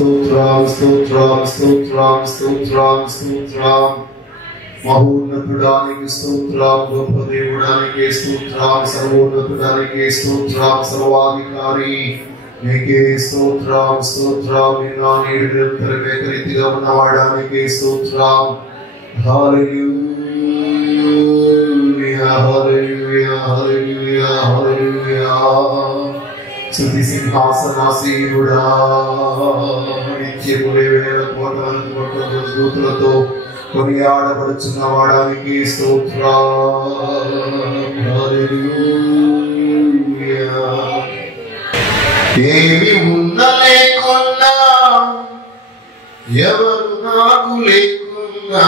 స్తోత్రం స్తోత్రం స్తోత్రం స్తోత్రం స్తోత్రం మహోన్నతుడానికి స్తోత్రం గొప్ప దేవుడానికి స్తోత్రం సర్వోన్నతుడానికి స్తోత్రం సర్వాధికారి నీకే స్తోత్రం స్తోత్రం నిన్న నేడు నిరంతరం ఏకరీతిగా ఉన్నవాడానికి స్తోత్రం హల్లెలూయా హల్లెలూయా హల్లెలూయా హల్లెలూయా స్తుతి సింహాసనాసీనుడా నిత్యము వేవేల కోట్ల స్తుతులతో కొనియాడబడుచున్న వాడానికి స్తోత్రం హల్లెలూయా ఏమి ఉన్నా లేకున్నా ఎవరు నాకు లేకున్నా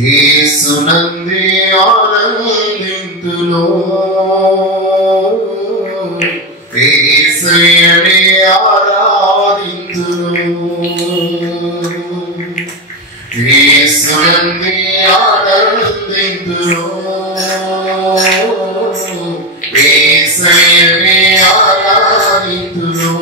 యేసునందే ఆనందింతును యేసయ్యనే ఆరాధింతును యేసునందే ఆనందింతును యేసయ్యనే ఆరాధింతును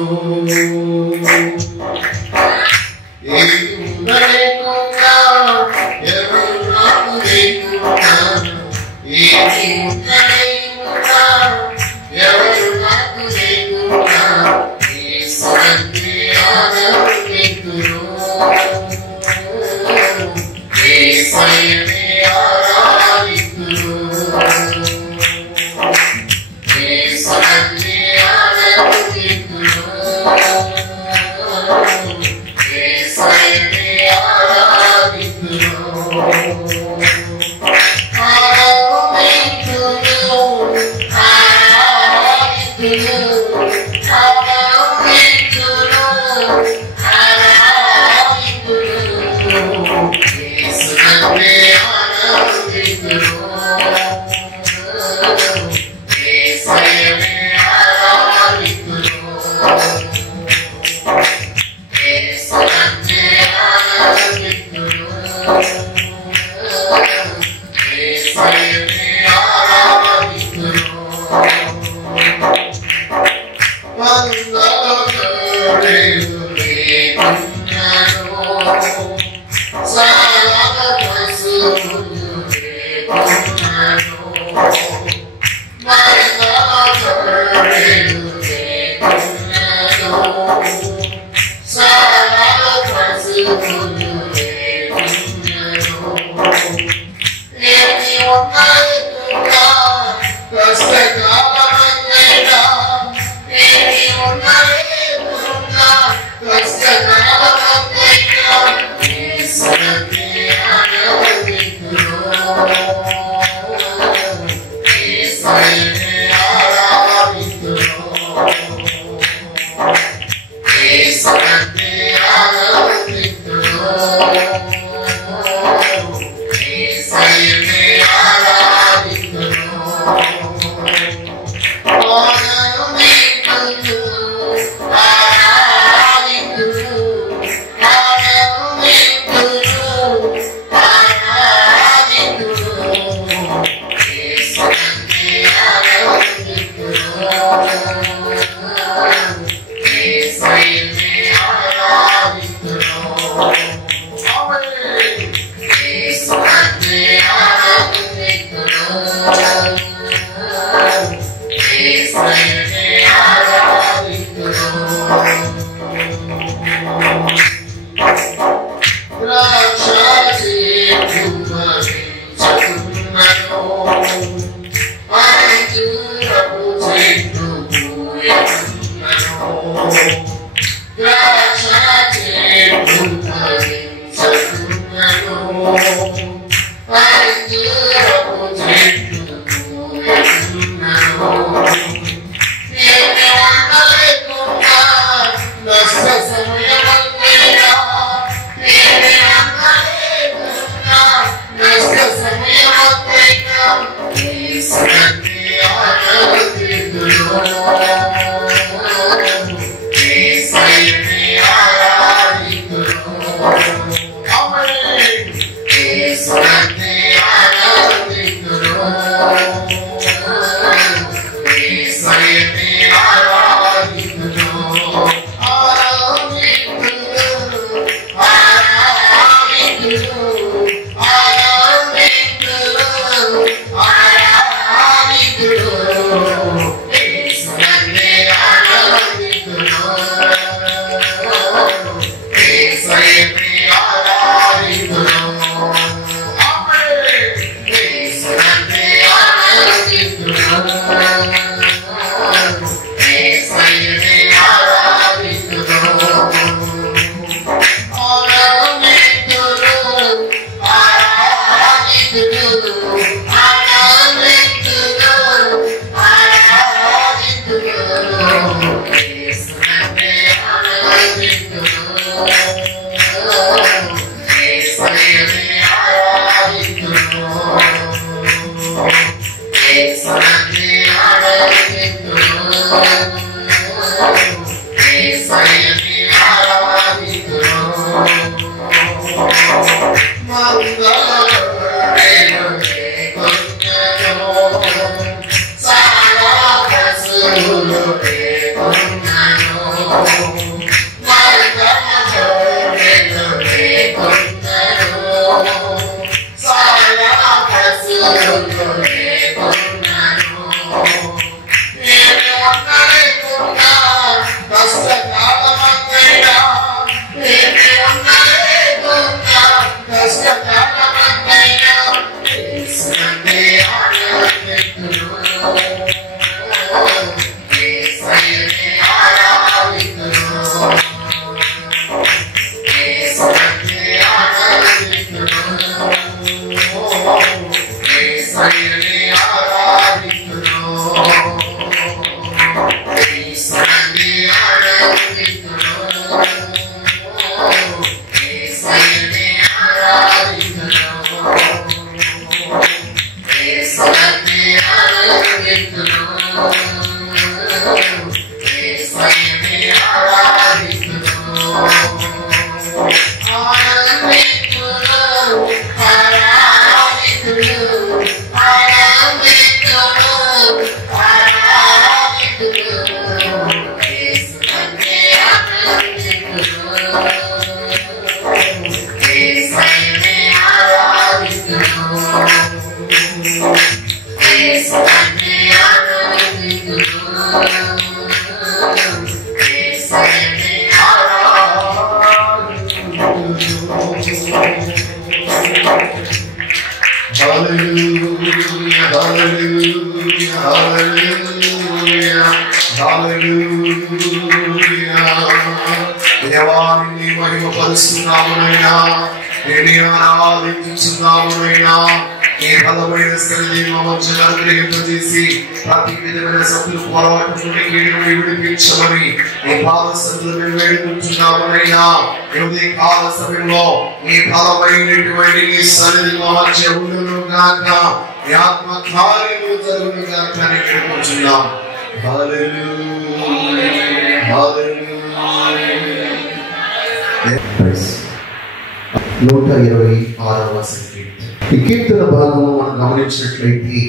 ఈ కీర్తన భాగంలో మనం గమనించినట్లయితే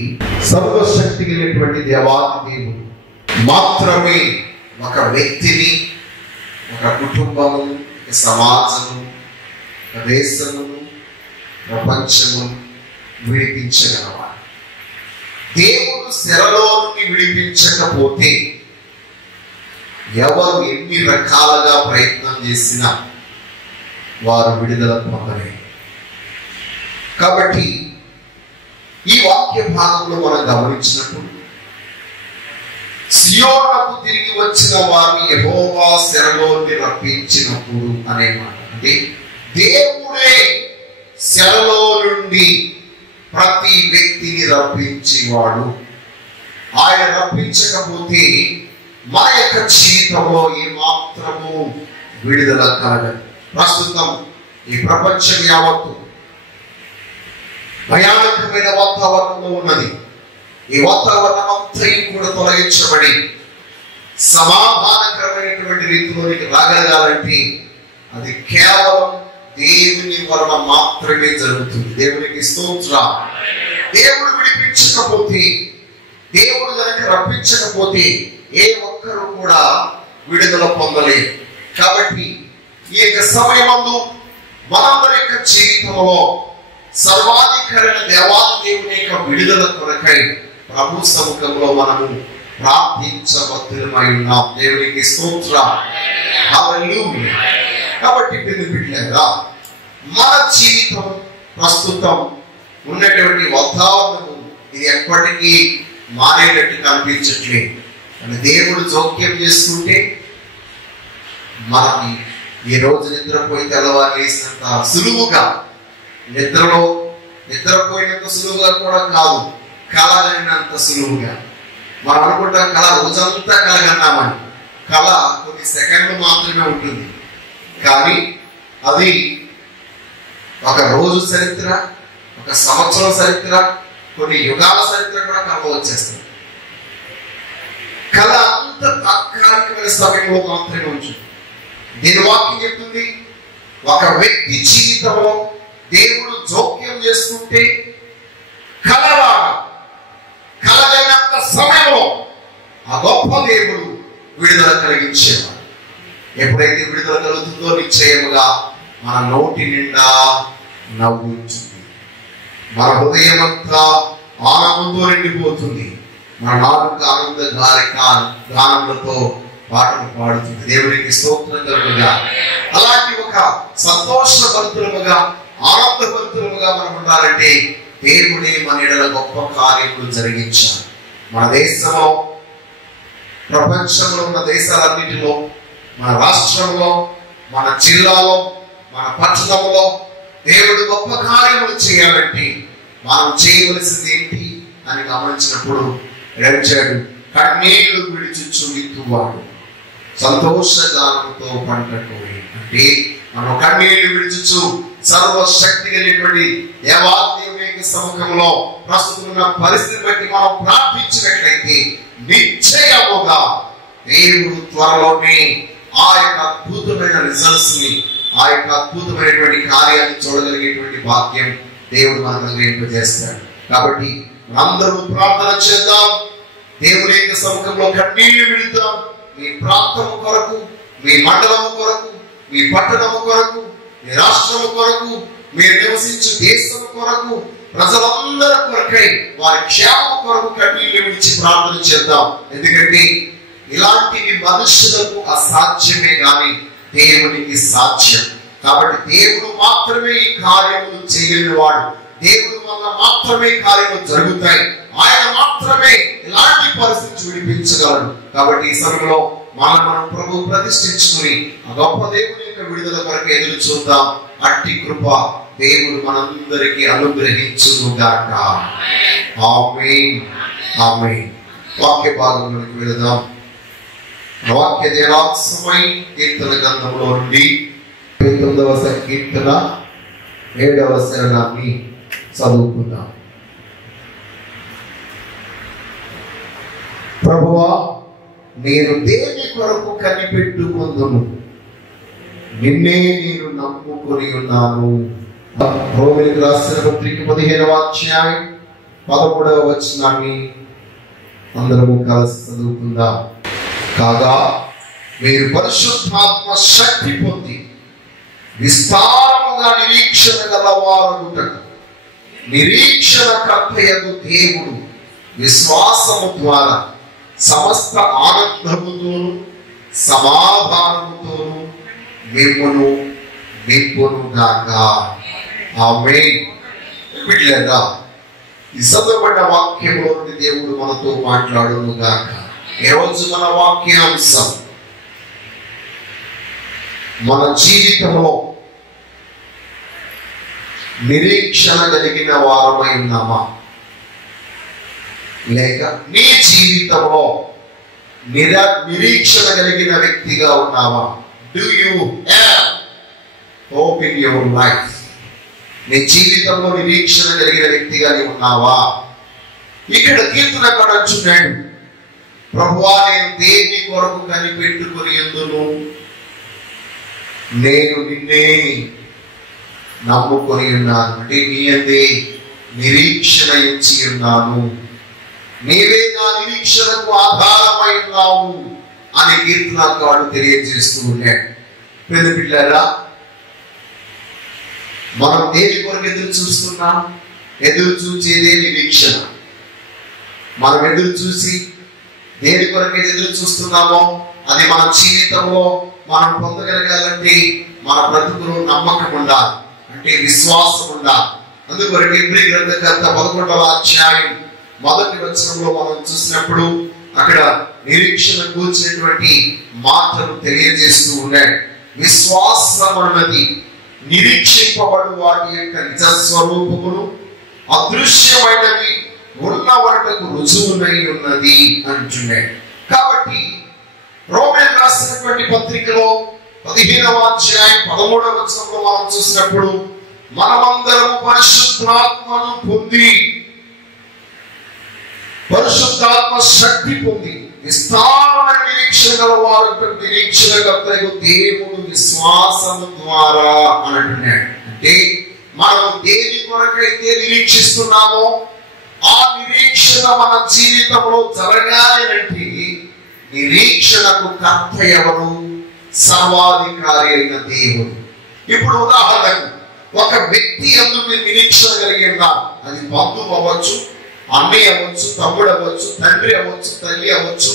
సర్వశక్తి కలిగినటువంటి దేవాది దేవుడు మాత్రమే ఒక వ్యక్తిని, ఒక కుటుంబము, ఒక సమాజము, ఒక దేశమును, ప్రపంచమును విడిపించగలవాడు. దేవుడు శరలో నుండి విడిపించకపోతే ఎవరు ఎన్ని రకాలుగా ప్రయత్నం చేసినా వారు విడుదల పొందలేరు. కాబట్టి ఈ వాక్య భాగంలో మనం గమనించినప్పుడు సియోనుకు తిరిగి వచ్చిన వారిని యెహోవా శరలోకి రప్పించినప్పుడు అనే మాట. అంటే దేవుడే శరలో నుండి ప్రతి వ్యక్తిని రప్పించేవాడు. ఆయన రప్పించకపోతే మన యొక్క జీవితంలో ఏ మాత్రము విడుదల కలగదు. ప్రస్తుతం ఈ ప్రపంచం యావత్తు భయానకమైన వాతావరణంలో ఉన్నది. ఈ వాతావరణం అంతా కూడా తొలగించబడి సమాధానకరమైనటువంటి రీతిలోనికి రాగలగాలంటే అది కేవలం దేవుని వలన మాత్రమే జరుగుతుంది. దేవునికి స్తోత్రం. దేవుడు విడిపించకపోతే, దేవుడు కనుక రప్పించకపోతే ఏ ఒక్కరు కూడా విడుదల పొందలేరు. కాబట్టి ఈ యొక్క సమయమందు మనందరి యొక్క జీవితంలో సర్వాధికారైన దేవాది దేవుని యొక్క విడుదల కొరకై ప్రభు సముఖంలో మనము ప్రార్థించబద్ధులమై ఉన్నాం. దేవునికి స్తోత్రం. హల్లెలూయా. కాబట్టి బిడ్డలారా, మన జీవితం ప్రస్తుతం ఉన్నటువంటి వాతావరణము ఇది ఎప్పటికీ మారేటట్టు కనిపించట్లేదు. కానీ దేవుడు జోక్యం చేసుకుంటే మనకి ఈ రోజు నిద్రపోయి తెల్లవారు లేసినంత సులువుగా, నిద్రపోయినంత సులువుగా కూడా కాదు, కలగలిగినంత సులువుగా మనం అనుకుంటాం కళ రోజంతా కలగన్నామని. కళ కొన్ని సెకండ్లు మాత్రమే ఉంటుంది, కానీ అది ఒక రోజు చరిత్ర, ఒక సంవత్సరం చరిత్ర, కొన్ని యుగాల చరిత్ర కూడా కళ వచ్చేస్తుంది. కళ అంత తాత్కాలికమైన సమయంలో మాత్రమే ఉంటుంది. దీని వాక్యం చెప్తుంది, ఒక వ్యక్తి జీవితంలో దేవుడు జోక్యం చేసుకుంటే కలగైనంత సమయంలో ఆ గొప్ప దేవుడు విడుదల కలిగించేవాడు. ఎప్పుడైతే విడుదల కలుగుతుందో నిశ్చయముగా మన నోటి నిండా నవ్వు ఉంటుంది, మన హృదయం అంతా ఆనందంతో నిండిపోతుంది, మన నాలుక ఆనంద గానములతో పాటలు పాడుతుంది. దేవునికి స్తోత్రం కలుగుగా. అలాంటి ఒక సంతోషభరితులముగా ఆనందభరితులముగా మనం ఉండాలంటే దేవుడే మన ఎడల గొప్ప కార్యములు జరిగించారు. మన దేశంలో, ప్రపంచంలో ఉన్న దేశాలన్నిటిలో, మన రాష్ట్రంలో, మన జిల్లాలో, మన పట్టణంలో దేవుడు గొప్ప కార్యములు చేయాలంటే మనం చేయవలసింది ఏంటి అని గమనించినప్పుడు రెంచాడు, కన్నీళ్లు విడిచుచు విత్తువాడు సంతోషగానంతో పంట కోయి. అంటే మనం కన్నీళ్లు విడిచుచు సర్వశక్తి కలిగినటువంటి దేవాదేవుని సముఖంలో ప్రస్తుతం ఉన్న పరిస్థితి బట్టి మనం ప్రార్థించినట్లయితే నిశ్చయముగా దేవుడు త్వరలోనే ఆ యొక్క అద్భుతమైన రిజల్ట్స్ ని, ఆ యొక్క అద్భుతమైనటువంటి కార్యాన్ని చూడగలిగేటువంటి భాగ్యం దేవుడు మనకు అనుగ్రహింపజేస్తాడు. కాబట్టి అందరూ ప్రార్థన చేద్దాం, దేవుని యొక్క సముఖంలో కన్నీళ్లు విడుద్దాం. మీ ప్రాంతము కొరకు, మీ మండలము కొరకు, మీ పట్టణము కొరకు, మీ రాష్ట్రము కొరకు, మీరు నివసించే దేశము కొరకు, ప్రజలందరి కొరకై వారి క్షేమం కొరకు కన్నీళ్లు విడిచి ప్రార్థన చేద్దాం. ఎందుకంటే ఇలాంటివి మనుషులకు అసాధ్యమే గాని దేవునికి సాధ్యం. కాబట్టి దేవుడు మాత్రమే ఈ కార్యములు చేయలేని వాడు, దేవుడు వల్ల మాత్రమే కార్యములు జరుగుతాయి, ఆయన మాత్రమే ఇలాంటి పరిస్థితి విడిపించగలడు. కాబట్టి ఈ సమయంలో మనం ప్రభు ప్రతిష్ఠించుకుని ఆ గొప్ప దేవుని యొక్క విడుదల కొరకు ఎదురు చూద్దాం. అట్టి కృప దేవుడు మనందరికీ అనుగ్రహించుగాక. ఆమేన్, ఆమేన్. వాక్య భాగంలోకి వెళదాం. వాక్య ధ్యానాంశమై కీర్తన గ్రంథంలో నుండి 19వ సంకీర్తన 7వ శరణాన్ని చదువుకుందాం. ప్రభువా, నేను దేని కొరకు కనిపెట్టుకుందును, నిన్నే నేను నమ్ముకొని ఉన్నాను. రోమీయులకు రాసిన పత్రిక 15వ అధ్యాయం 13వ వచనాన్ని అందరము కలిసి చదువుకుందాం. కాగా మీరు పరిశుద్ధాత్మ శక్తి పొంది విస్తారముగా నిరీక్షణ గలవారగుటకు నిరీక్షణ కర్తయగు దేవుడు విశ్వాసము ద్వారా సమస్త ఆనందముతోను సమాధానముతోను మిమ్మును నింపునుగాక. ఆమేన్. బిడ్డలారా, ఈ చదవబడిన వాక్యంలో నుండి దేవుడు మనతో మాట్లాడునుగాక. ఈరోజు మన వాక్యాంశం, మన జీవితంలో నిరీక్షణ కలిగిన వారమై ఉన్నామా, లేక నీ జీవితంలో నిరీక్షణ కలిగిన వ్యక్తిగా ఉన్నావా? Do you have hope in your life? నీ జీవితంలో నిరీక్షణ కలిగిన వ్యక్తిగా ఉన్నావా? ఇక్కడ కీర్తనకారుడు అంటున్నాడు, ప్రభువా, నేను దేని కొరకు కనిపెట్టుకుని ఎందును, నేను నిన్నే నమ్ముకొని ఉన్నాను. అంటే నీ అందే నిరీక్షణ ఇచ్చి ఉన్నాను, నీవే నా నిరీక్షణకు ఆధారమై ఉన్నావు అని కీర్తనకారుడు తెలియజేస్తూ ఉన్నాడు. పెద్ద పిల్లరా, మనం దేని కొరకు ఎదురు చూస్తున్నాం? ఎదురు చూసేదే నిరీక్షణ. మనం ఎదురు చూసి దేని కొరకు ఎదురు చూస్తున్నామో అది మన జీవితంలో మనం పొందగలగాలంటే మన బ్రతుకులో నమ్మకం ఉండాలి, అంటే విశ్వాసం ఉండాలి. అందుకొరకు హెబ్రీ గ్రంథకర్త 11వ అధ్యాయం 1వ వచనంలో మనం చూసినప్పుడు అక్కడ నిరీక్షణ కూర్చున్నటువంటి మాటను తెలియజేస్తూ ఉన్నాడు. విశ్వాసం అన్నది నిరీక్షింపబడు వాటి యొక్క నిజ స్వరూపమును, అదృశ్యమైనవి ఉన్నవాళ్లకు రుజువునై ఉన్నది అంటున్నాడు. కాబట్టి రోమన్ రాసినటువంటి పత్రికలో 15వ అధ్యాయం 13వ వచనంలో మనం చూసినప్పుడు మనమందరము పరిశుద్ధాత్మను పొంది, పరిశుద్ధాత్మ శక్తి పొంది విస్తారమైన నిరీక్షణ గల వారు నిరీక్షణకర్తయగు దేవుడు విశ్వాసము ద్వారా అని అంటున్నాడు. అంటే మనం దేని కొరకైతే నిరీక్షిస్తున్నామో ఆ నిరీక్షణ మన జీవితంలో జరగాలి అంటే నిరీక్షణకు కర్త ఎవరు? సర్వాధికారి అయిన దేవుడు. ఇప్పుడు ఉదాహరణకు ఒక వ్యక్తి యందు మీరు నిరీక్షణ కలిగి ఉన్నారు. అది బంధువు అవ్వచ్చు, అన్నయ్య అవ్వచ్చు, తమ్ముడు అవ్వచ్చు, తండ్రి అవ్వచ్చు, తల్లి అవ్వచ్చు,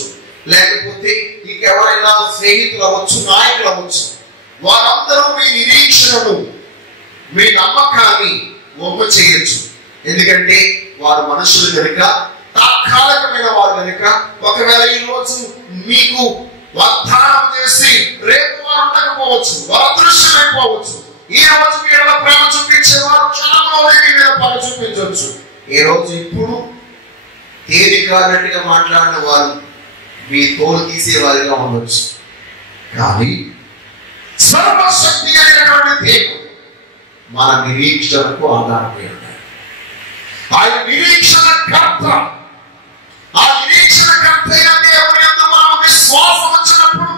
లేకపోతే ఇంకెవరైనా స్నేహితులు అవ్వచ్చు, నాయకులు అవ్వచ్చు. వారందరూ మీ నిరీక్షణను, మీ నమ్మకాన్ని ఒమ్ము చేయొచ్చు. ఎందుకంటే వారు మనుషులు కనుక, తాత్కాలికమైన వారు కనుక. ఒకవేళ ఈ రోజు మీకు వాగ్దానం చేసి రేపు వారు ఉండకపోవచ్చు, వారు అదృశ్యమైపోవచ్చు. ఈ రోజు మీరు ప్రేమ చూపించేవారు క్షణంలో మీ మీద ప్రేమ చూపించవచ్చు. ఈ రోజు ఇప్పుడు తేలికగా మాట్లాడిన వారు మీ తోలు తీసేవారిగా ఉండొచ్చు. కానీ సర్వశక్తి అయినటువంటి దేవుడు మన నిరీక్షణకు ఆధారపడి ఉన్నాడు. ఆయన నిరీక్షణ కర్త. ఆ నిరీక్షణ కర్త అయిన దేవుని యందు మనం విశ్వాసం వచ్చినప్పుడు,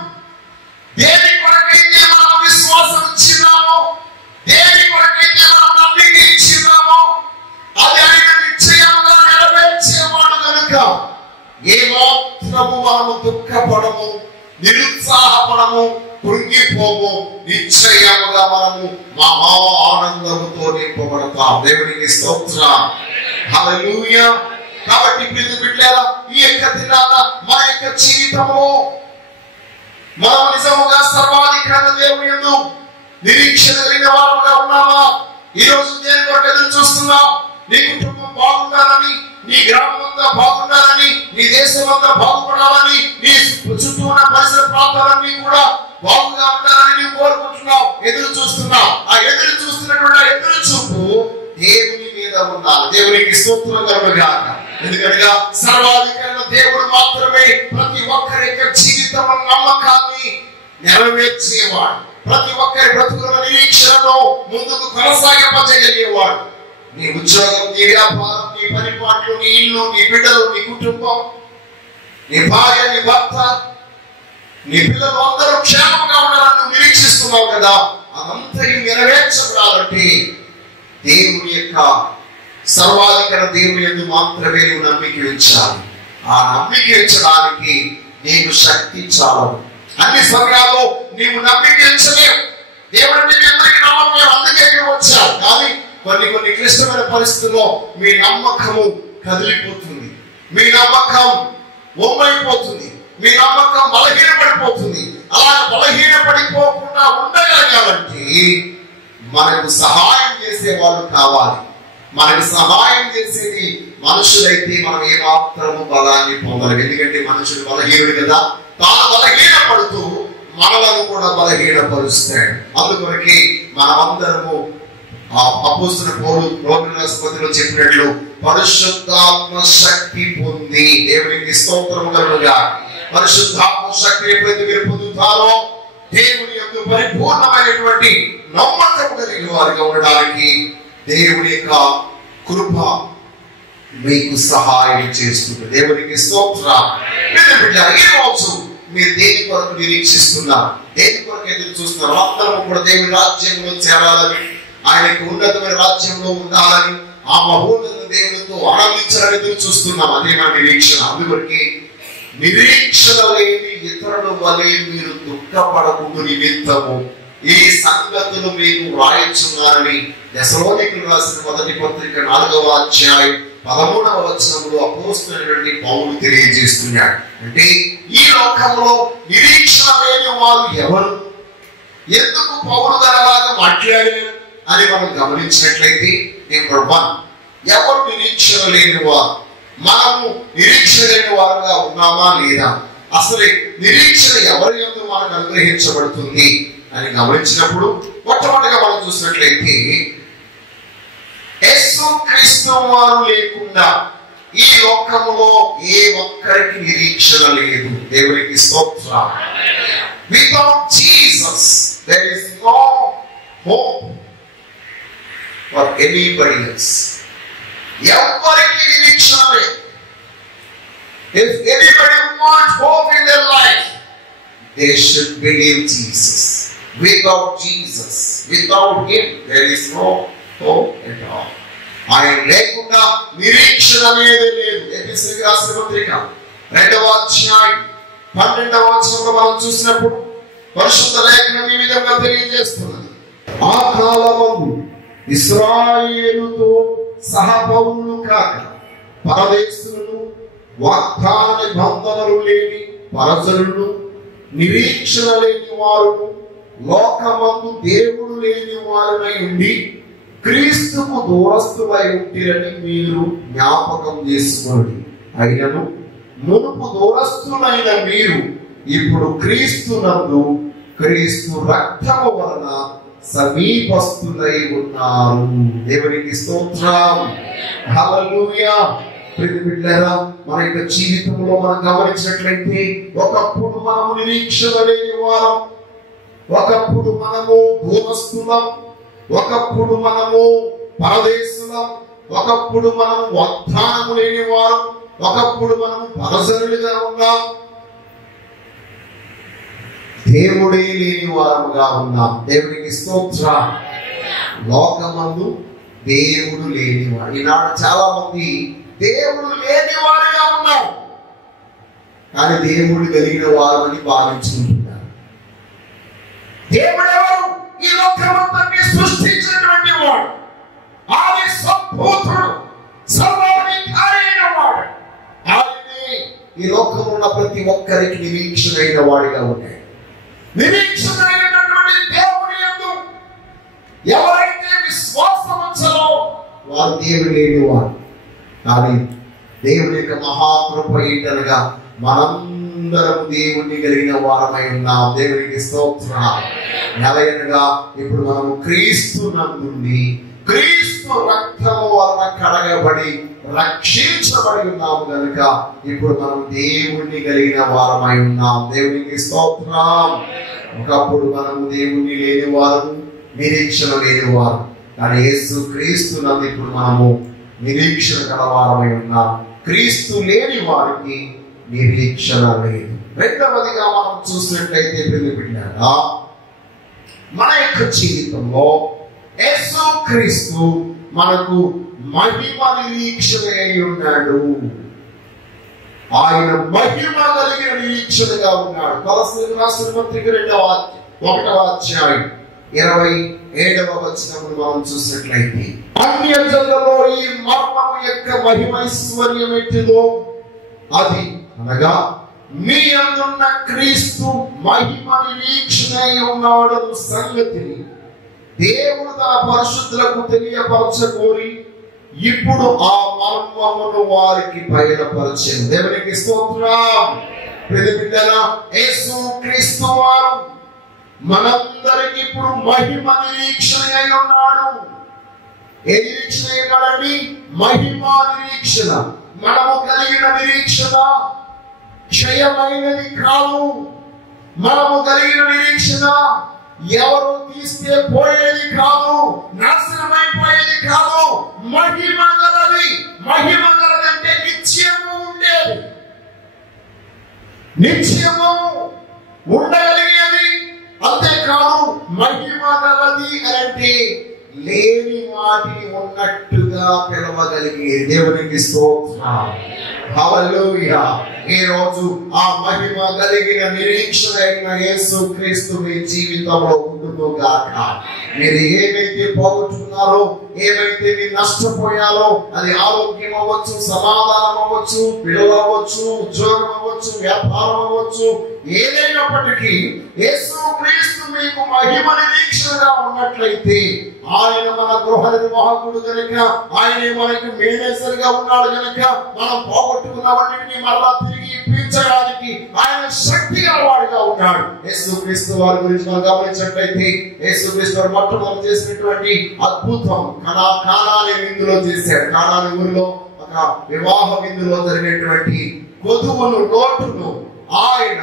దేని కొరకైతే మనం విశ్వాసం ఇచ్చినామో, దేని కొరకైతే మనం నమ్మిక ఇచ్చినామో అది ఆయన నిశ్చయంగా నెరవేర్చేవాడు కనుక ఏ మాత్రము మనము దుఃఖపడము, నిరుత్సాహపడము, కృంగిపోము. నిశ్చయముగా మనము మహా ఆనందముతో నింపబడతాం. దేవునికి స్తోత్రం. హల్లెలూయా. కాబట్టి బిడ్డలారా, ఈ యొక్క దినాన మన యొక్క జీవితంలో మనం నిజముగా సర్వాధికారి దేవుని యందు నిరీక్షణ కలిగిన వారుగా ఉన్నామా? ఈ రోజు దేని కొరకు ఎదురు చూస్తున్నాం? నీ కుటుంబం బాగుండాలని, నీ గ్రామం అంతా బాగుండాలని, నీ దేశం అంతా బాగుపడాలని, నీ చుట్టూ ఉన్న పరిసర ప్రాంతాలన్నీ కూడా బాగుగా ఉండాలని నీవు కోరుకుంటున్నావు, ఎదురు చూస్తున్నావు. ఆ ఎదురు చూస్తున్నటువంటి ఎదురు చూపు దేవుని మీద ఉండాలి. దేవునికి స్తోత్రం కలుగుగాక. ఎందుకనగా సర్వాధికారి దేవుడు మాత్రమే ప్రతి ఒక్కరి యొక్క జీవితం నమ్మకాన్ని నెరవేర్చేవాడు. ప్రతి ఒక్కరి బ్రతుకుల నిరీక్షణను ముందుకు కొనసాగింపజేయగలిగేవాడు. నీ ఉద్యోగం, నీ వ్యాపారం, నీ పరిపాట్లు, నీ ఇల్లు, నీ బిడ్డలు, నీ కుటుంబం, నీ భార్య, నీ భర్త, నీ పిల్లలు అందరూ క్షేమంగా ఉండాలని నిరీక్షిస్తున్నావు కదా. అదంతా నెరవేర్చబడాలంటే దేవుని యొక్క సర్వాధికార దేవుని యందు మాత్రమే నువ్వు నమ్మిక ఉంచాలి. ఆ నమ్మిక ఉంచడానికి నీకు శక్తి చాలదు. అన్ని సమయాల్లో నీవు నమ్మిక ఉంచలేవు. దేవుడు మీ అందరికీ నమ్మకం, అందుకే వచ్చారు. కానీ కొన్ని క్లిష్టమైన పరిస్థితుల్లో మీ నమ్మకము కదిలిపోతుంది, మీ నమ్మకం ఒమ్మైపోతుంది, మీ నమ్మకం బలహీనపడిపోతుంది. అలా బలహీనపడిపోకుండా ఉండగలగాలంటే మనకు సహాయం చేసే వాళ్ళు కావాలి. మనకు సహాయం చేసేది మనుషులైతే మనం ఏమాత్రము బలాన్ని పొందలేము. ఎందుకంటే మనుషులు బలహీనుడు కదా. తాను బలహీనపడుతూ మనలను కూడా బలహీనపరుస్తాడు. అందుకొరకే మనమందరము అపోస్తలుడైన పౌలు రోమీయుల రాసిన చెప్పినట్లు పరిశుద్ధాత్మ శక్తి పొంది, దేవునికి స్తోత్రం కలుగుగాక. పరిశుద్ధాత్మ శక్తి ఎప్పుడైతే మీరు పొందుతారో దేవుని యందు పరిపూర్ణమైనటువంటి నమ్మకం కలిగిన వారిగా ఉండడానికి దేవుని యొక్క కృప మీకు సహాయం చేస్తుంది. దేవునికి స్తోత్రం. ఈ రోజు మీరు దేని కొరకు నిరీక్షిస్తున్నారు, దేని కొరకు ఎదురు చూస్తున్నారు? అందరం కూడా దేవుని రాజ్యంలో చేరాలని, ఆయనకు ఉన్నతమైన రాజ్యంలో ఉండాలని, ఆ మహోన్నత దేవునితో ఆనందించాలని ఎదురు చూస్తున్నాం. అదే మన నిరీక్షణ. అందుకొరకే నిరీక్షణ లేని ఇతరుల వలె మీరు దుఃఖపడకుండా నిమిత్తము ఈ సంగతులు మీకు వ్రాయించున్నారని దెసలోనికులకు రాసిన మొదటి పత్రిక 4వ అధ్యాయం 13వ వచనంలో అపోస్తలుడైన పౌలు తెలియజేస్తున్నాడు. అంటే ఈ లోకంలో నిరీక్షణ లేని వారు ఎవరు, ఎందుకు పౌలు గారిలాగా మాట్లాడారు అని మనం గమనించినట్లయితే, నెంబర్ 1, ఎవరు నిరీక్షణ లేని వారు? మనము నిరీక్షణ లేని వారుగా ఉన్నామా లేదా? అసలు నిరీక్షణ ఎవరి యందు మనకు అనుగ్రహించబడుతుంది అని గమనించినప్పుడు మొట్టమొదటిగా మనం చూసినట్లయితే యేసు క్రీస్తు వారు లేకుండా ఈ లోకములో ఏ ఒక్కరికి నిరీక్షణ లేదు. దేవునికి స్తోత్రం. Without Jesus there is no hope for anybody else. ఎవరికి నిరీక్షణ లేదు. If anybody wants hope in their life, they should believe Jesus. Without Jesus, without Him, there is no hope at all. ఆయన లేకుండా నిరీక్షణ అనేది లేదు. ఎఫెసీయులకు రాసిన పత్రిక 2వ అధ్యాయం 12వ వచనంలో మనం చూసినప్పుడు పరిశుద్ధ లేఖనం ఈ విధంగా తెలియజేస్తున్నది. ఆ కాలమందు ఇశ్రాయేలుతో సహపౌరులు కాక పరదేశులను, వాగ్దాన నిబంధనలు లేని పరజనులు, నిరీక్షణ లేని వారును, లోకమందు దేవుడు లేని వారునై ఉండి క్రీస్తుకు దూరస్తులై ఉంటిరని మీరు జ్ఞాపకం చేసుకోండి. అయినను మునుపు దూరస్తులైన మీరు ఇప్పుడు క్రీస్తునందు క్రీస్తు రక్తము వలన సమీపస్తులై ఉన్నారు. దేవునికి స్తోత్రం. హల్లెలూయా. ప్రియమిత్రులారా, మన యొక్క జీవితంలో మనం గమనించినట్లయితే ఒకప్పుడు మనము నిరీక్షణ లేని వారం, ఒకప్పుడు మనము దూరస్తులం, ఒకప్పుడు మనము పరదేశులం, ఒకప్పుడు మనము వాగ్దానము లేని వారం, ఒకప్పుడు మనము పరజనులుగా ఉన్నాం, దేవుడే లేని వారముగా ఉన్నాం. దేవునికి స్తోత్రం. లోకమందు దేవుడు లేనివాడు. ఈనాడు చాలా మంది దేవుడు లేని వారిగా ఉన్నారు, కానీ దేవుడు కలిగిన వారని భావించుకుంటున్నారు. దేవుడు ఎవరు? ఈ లోకమంతటిని సృష్టించినటువంటి వాడు, ఆది సంభూతుడు, సర్వాధికారి అయిన వాడు. ఆయనే ఈ లోకంలో ఉన్న ప్రతి ఒక్కరికి నిరీక్షణ అయిన వాడిగా ఉన్నాడు. నిరీక్షణ అయినటువంటి దేవుని యందు ఎవరైతే విశ్వాసం ఉంచారో వారు దేవుడు లేని వారు. కానీ దేవుని యొక్క మహాకృప ఏంటనగా మనందరం దేవుణ్ణి కలిగిన వారమై ఉన్నాం. దేవునికి స్తోత్రం. ఎలాగనగా ఇప్పుడు మనము క్రీస్తు నందుండి క్రీస్తు రక్తము వలన కడగబడి రక్షించబడి ఉన్నాము కనుక ఇప్పుడు మనం దేవుణ్ణి కలిగిన వారమై ఉన్నాం. దేవునికి స్తోత్రం. ఒకప్పుడు మనము దేవుణ్ణి లేని వారు, నిరీక్షణ లేని వారు, కానీ యేసు క్రీస్తు నందు ఇప్పుడు మనము నిరీక్షణ కలవారమై ఉన్నాం. క్రీస్తు లేని వారికి నిరీక్షణ లేదు. రెండవదిగా మనం చూసినట్లయితే ప్రియమిత్రులారా, మన యొక్క జీవితంలో యేసు క్రీస్తు మనకు మహిమ నిరీక్షణ అయి ఉన్నాడు. ఆయన మహిమ కలిగిన నిరీక్షణగా ఉన్నాడు. కొలస్సీయులకు రాసిన పత్రిక 1వ అధ్యాయం 27వ వచనమును మనం చూసినట్లయితే, అన్యజనులలో ఈ మర్మము యొక్క మహిమైశ్వర్యం ఎట్టిదో అది అనగా మీ అందున్న క్రీస్తు మహిమ నిరీక్షణ అయి ఉన్నాడు సంగతిని దేవుడు తన పరిశుద్ధులకు తెలియపరచకోరి ఇప్పుడు ఆ మర్మమును వారికి బయలుపరచెను. దేవునికి స్తోత్రం. ప్రియమిత్రులారా, యేసు క్రీస్తు వారు మనందరికి ఇప్పుడు మహిమ నిరీక్షణ అయి ఉన్నాడు. ఏ నిరీక్షణ అయినాడండి? మహిమ నిరీక్షణ. మనము కలిగిన నిరీక్షణ క్షయమైనది కాదు. మనము కలిగిన నిరీక్షణ ఎవరు తీస్తే పోయేది కాదు, నాశనమైపోయేది కాదు. మహిమ గలది. మహిమ గలదంటే నిత్యము ఉండేది, నిత్యము ఉండగలిగేది. అంతేకాదు మహిమ గలది అంటే లేని వాటిని ఉన్నట్టుగా పిలవగలిగేది. దేవునికి స్తోత్రం. హల్లెలూయా. ఈ రోజు ఆ మహిమ కలిగిన నిరీక్షణ అయిన యేసు క్రీస్తు మీ జీవితంలో ఉండును గాక. మీరు ఏమైతే పోగొట్టుకున్నారో, ఏమైతే మీరు నష్టపోయారో, అది ఆరోగ్యం అవ్వచ్చు, సమాధానం అవ్వచ్చు, పిల్లలు అవ్వచ్చు, ఉద్యోగం అవ్వచ్చు, వ్యాపారం అవ్వచ్చు, ఏదైనప్పటికీ యేసు క్రీస్తు మీకు మహిమ నిరీక్షణగా ఉన్నట్లయితే ఆయన మన గృహ నిర్వాహకుడు కనుక, ఆయనే మనకి మేనేజర్ గా ఉన్నాడు కనుక మనం పోగొట్టుకున్నవన్నిటిని మరలా తిరిగి ఇప్పించడానికి ఆయన శక్తి గలవాడుగా ఉన్నాడు. యేసు క్రీస్తు వారి గురించి మనం గమనించినట్లయితే యేసు క్రీస్తు వారు మొట్టమొదటి చేసినటువంటి అద్భుతం కానాని విందులో చేశాడు. కానాని ఊరిలో ఒక ఒక వివాహ విందులో జరిగినటువంటి కొదువును లోటును ఆయన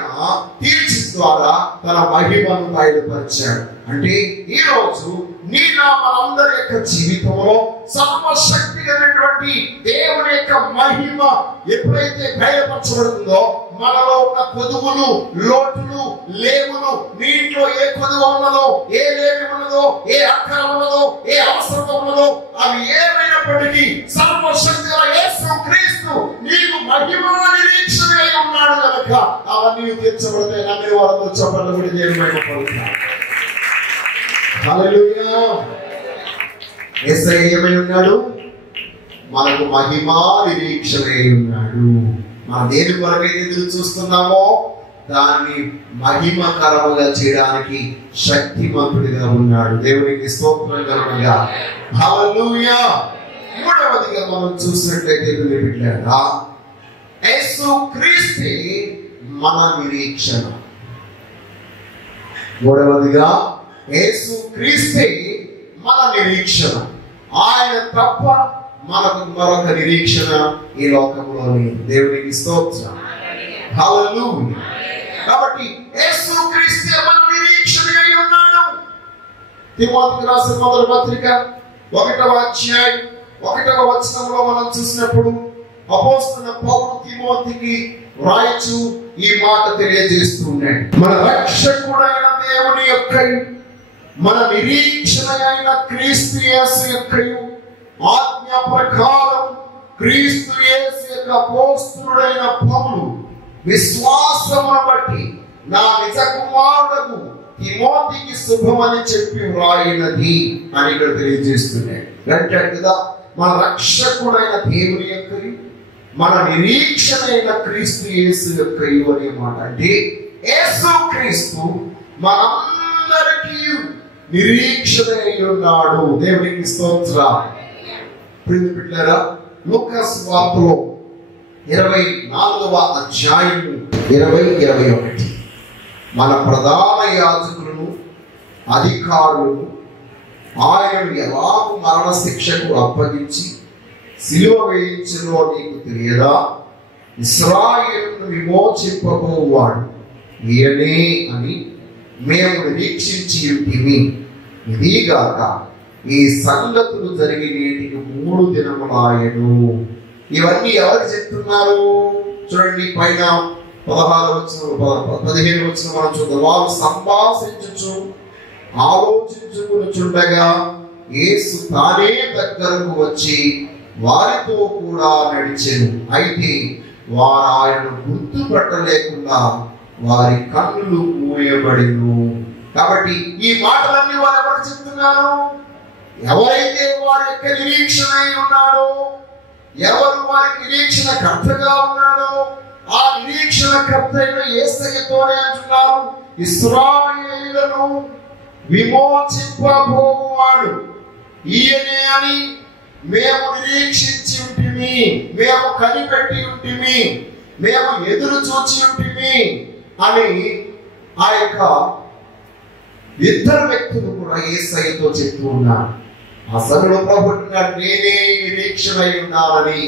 తీర్చి ద్వారా తన మహిమను బయలుపరిచాడు. అంటే ఈ రోజు మనందరి యొక్క జీవితంలో సర్వశక్తి కలిగినటువంటి దేవుని యొక్క మహిమ ఎప్పుడైతే బయలుపరచబడుతుందో మనలో ఉన్న కొదువులు, లోటులు, లేములు, మీ ఇంట్లో ఏ కొదువు ఉన్నదో, ఏ లేమి ఉన్నదో, ఏ అక్కర ఉన్నదో, ఏ అవసరం ఉన్నదో, అవి ఏమైనప్పటికీ సర్వశక్తి యేసు క్రీస్తు నీకు మహిమ నిరీక్షణగా ఉన్నాడు కనుక అవన్నీ తీర్చబడతాయి. నమ్మే వాళ్ళతో చెప్పండి కూడా దేవుని మహిమ పొందుతారు. హల్లెలూయా. యేసయ్య ఏమై ఉన్నాడు? మనకు మహిమా నిరీక్షణై ఉన్నాడు. మనం దేని కొరకైతే ఎదురు చూస్తున్నామో దాన్ని మహిమకరముగా చేయడానికి శక్తిమంతుడిగా ఉన్నాడు. దేవునికి స్తోత్రం కలుగుగా. హల్లెలూయా. మూడవదిగా మనం చూసినట్లయితే బిడ్డలారా, యేసు క్రీస్తే మన నిరీక్షణ. మూడవదిగా యేసు క్రీస్తే మన నిరీక్షణ. ఆయన తప్ప మనకు మరొక నిరీక్షణ ఈ లోకంలో లేదు. దేవునికి స్తోత్రం. హల్లెలూయా. కాబట్టి యేసు క్రీస్తే మన నిరీక్షణగా ఉన్నాడు. తిమోతికి రాసిన మొదటి పత్రిక 1వ అధ్యాయం 1వ వచనంలో మనం చూసినప్పుడు అపోస్తలుడైన పౌలు తిమోతికి రాయచు ఈ మాట తెలియజేస్తూ ఉన్నాడు. మన రక్షకుడైన దేవుని యొక్క, మన నిరీక్షణ అయిన క్రీస్తు యేసు యొక్క ఆజ్ఞ ప్రకారం క్రీస్తు యేసు యొక్క అపోస్తలుడైన పౌలు విశ్వాసమును బట్టి నా నిజ కుమారుడు తిమోతికి శుభమని చెప్పి వ్రాయినది అని ఇక్కడ తెలియజేస్తున్నాడు. అంటే కదా మన రక్షకుడైన దేవుని యొక్క, మన నిరీక్షణ అయిన క్రీస్తు యేసు యొక్క అనే మాట. అంటే యేసు క్రీస్తు మనందరికీ నిరీక్షణ అయి ఉన్నాడు. దేవునికి స్తోత్రం. ప్రియ బిడ్డలారా, లూకాసు వార్తలో 24వ అధ్యాయం 20-21 మన ప్రధాన యాజకులను అధికారులను ఆయన ఎలాగూ మరణ శిక్షకు అప్పగించి సిలువ వేయించునో నీకు తెలియదా? ఇశ్రాయేలును విమోచింపబోవాడు ఈయనే అని మేము నిరీక్షించి ఉంటిమి. ఇదిగాక ఈ సంగతులు జరిగి నేటికి 3 దినములాయెను. ఇవన్నీ ఎవరు చెప్తున్నారు? చూడండి, పైన 15 వచనం మనం చూద్దాం. వారు సంభాషించుచు ఆలోచించుకునిచుండగా యేసు తానే దగ్గరకు వచ్చి వారితో కూడా నడిచెను. అయితే వారు ఆయనను గుర్తుపట్టలేకుండా వారి కన్నులు మూయబడిను. కాబట్టి ఈ మాటలన్నీ వారు ఎవరు చెప్తున్నారు? ఎవరైతే వారి యొక్క నిరీక్షణ ఉన్నాడో, ఎవరు వారి నిరీక్షణ కర్తగా ఉన్నాడో ఆ నిరీక్షణ కర్త అయిన యేసయ్యతోనే అంటున్నారు, ఇశ్రాయేలును విమోచింపబోవాడు ఈయనే అని మేము నిరీక్షించి ఉంటిమి, మేము కనిపెట్టి ఉంటిమి, మేము ఎదురు చూచి ఉంటిమి అని ఆ యొక్క ఇద్దరు వ్యక్తులు కూడా యేసయ్యతో చెప్తూ ఉన్నారు. అసలు ప్రభు నేనే నిరీక్షణ ఉన్నానని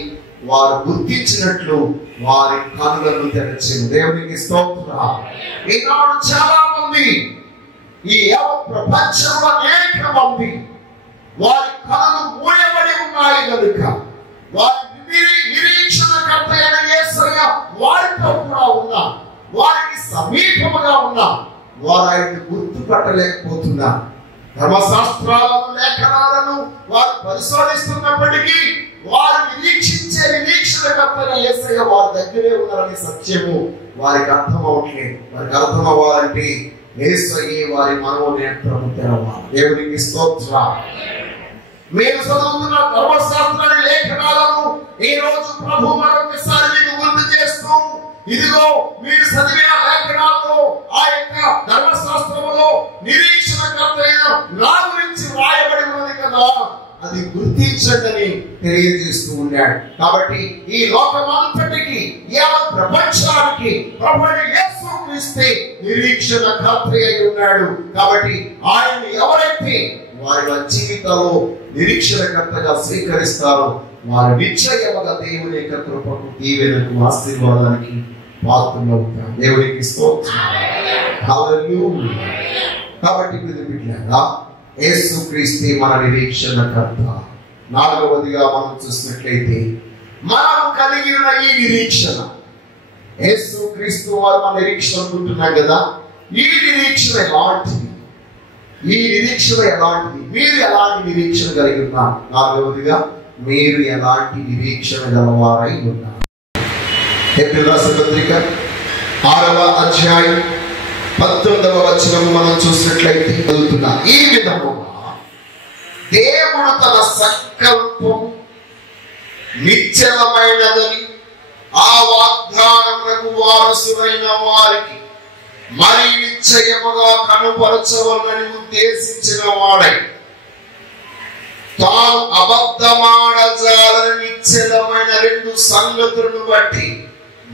వారు గుర్తించినట్లు వారి కన్నులను తెరచెను. దేవునికి స్తోత్రం. ఈనాడు చాలా మంది ఈ ప్రపంచంలో అనేక మంది వారి కన్నులు మూయబడి ఉన్నాయి కనుక వారి నిరీక్షణకర్త అయిన యేసయ్య వారితో కూడా ఉన్నా, వారికి సమీపముగా ఉన్నా వారు ఆయన్ని గుర్తుపట్టలేకపోతున్నారు. ధర్మశాస్త్రాలను లేఖనాలను వారు పరిశోధిస్తున్నప్పటికీ వారు నిరీక్షించే నిరీక్షణకర్త యేసయ్య వారి దగ్గరే ఉన్నారని సత్యము వారికి అర్థం అవట్లేదు. వారికి అర్థం అవ్వాలంటే యేసయ్యే వారి మనోనేత్రము తెరవాలి. దేవునికి స్తోత్రం. మీరు చదువుతున్న ధర్మశాస్త్రాల లేఖనాలను ఈ రోజు ప్రభు మరొకసారి మీకు గుర్తు చేస్తూ, ఇదిగో మీరు చదివిన లేఖనాల్లో ఆ యొక్క ధర్మశాస్త్రములో నిరీక్షణకర్త అయిన నా గురించి రాయబడి ఉన్నది కదా, అది గుర్తించండి తెలియజేస్తూ ఉన్నాడు. కాబట్టి ఈ లోకమంతటికి, యావత్ ప్రపంచానికి ప్రభువైన యేసు క్రీస్తే నిరీక్షణకర్త అయి ఉన్నాడు. కాబట్టి ఆయన ఎవరైతే వారి జీవితంలో నిరీక్షణకర్తగా స్వీకరిస్తారో వారు నిశ్చయముగా దేవుని యొక్క కృపకు, దీవెనకు, ఆశీర్వాదానికి పాత్రలవుతారు. దేవునికి స్తోత్రం. హల్లెలూయా. కాబట్టి బిడ్డలారా, యేసుక్రీస్తే మన నిరీక్షణకర్త. నాలుగవదిగా మనం చూసినట్లయితే మనం కలిగి ఉన్న ఈ నిరీక్షణ, యేసుక్రీస్తు వారు మన నిరీక్షణ అనుకుంటున్నాం కదా, ఈ నిరీక్షణ ఎలాంటిది? ఈ నిరీక్షణ ఎలాంటిది? మీరు ఎలాంటి నిరీక్షణ కలిగి ఉన్నారు? నాలుగవదిగా, మీరు ఎలాంటి నిరీక్షణ గలవారై ఉన్నారు? హెబ్రీ రాసిన పత్రిక 6వ అధ్యాయం 19వ వచనం మనం చూసినట్లయితే చదువుతున్నా, ఈ విధముగా దేవుడు తన సంకల్పం నిశ్చలమైనదని ఆ వాగ్దానములకు వారసులైన వారికి మరి నిశ్చయముగా కనుపరచవలని ఉద్దేశించిన వాడై తాను అబద్ధమాడజాలని నిశ్చలమైన 2 సంగతులను బట్టి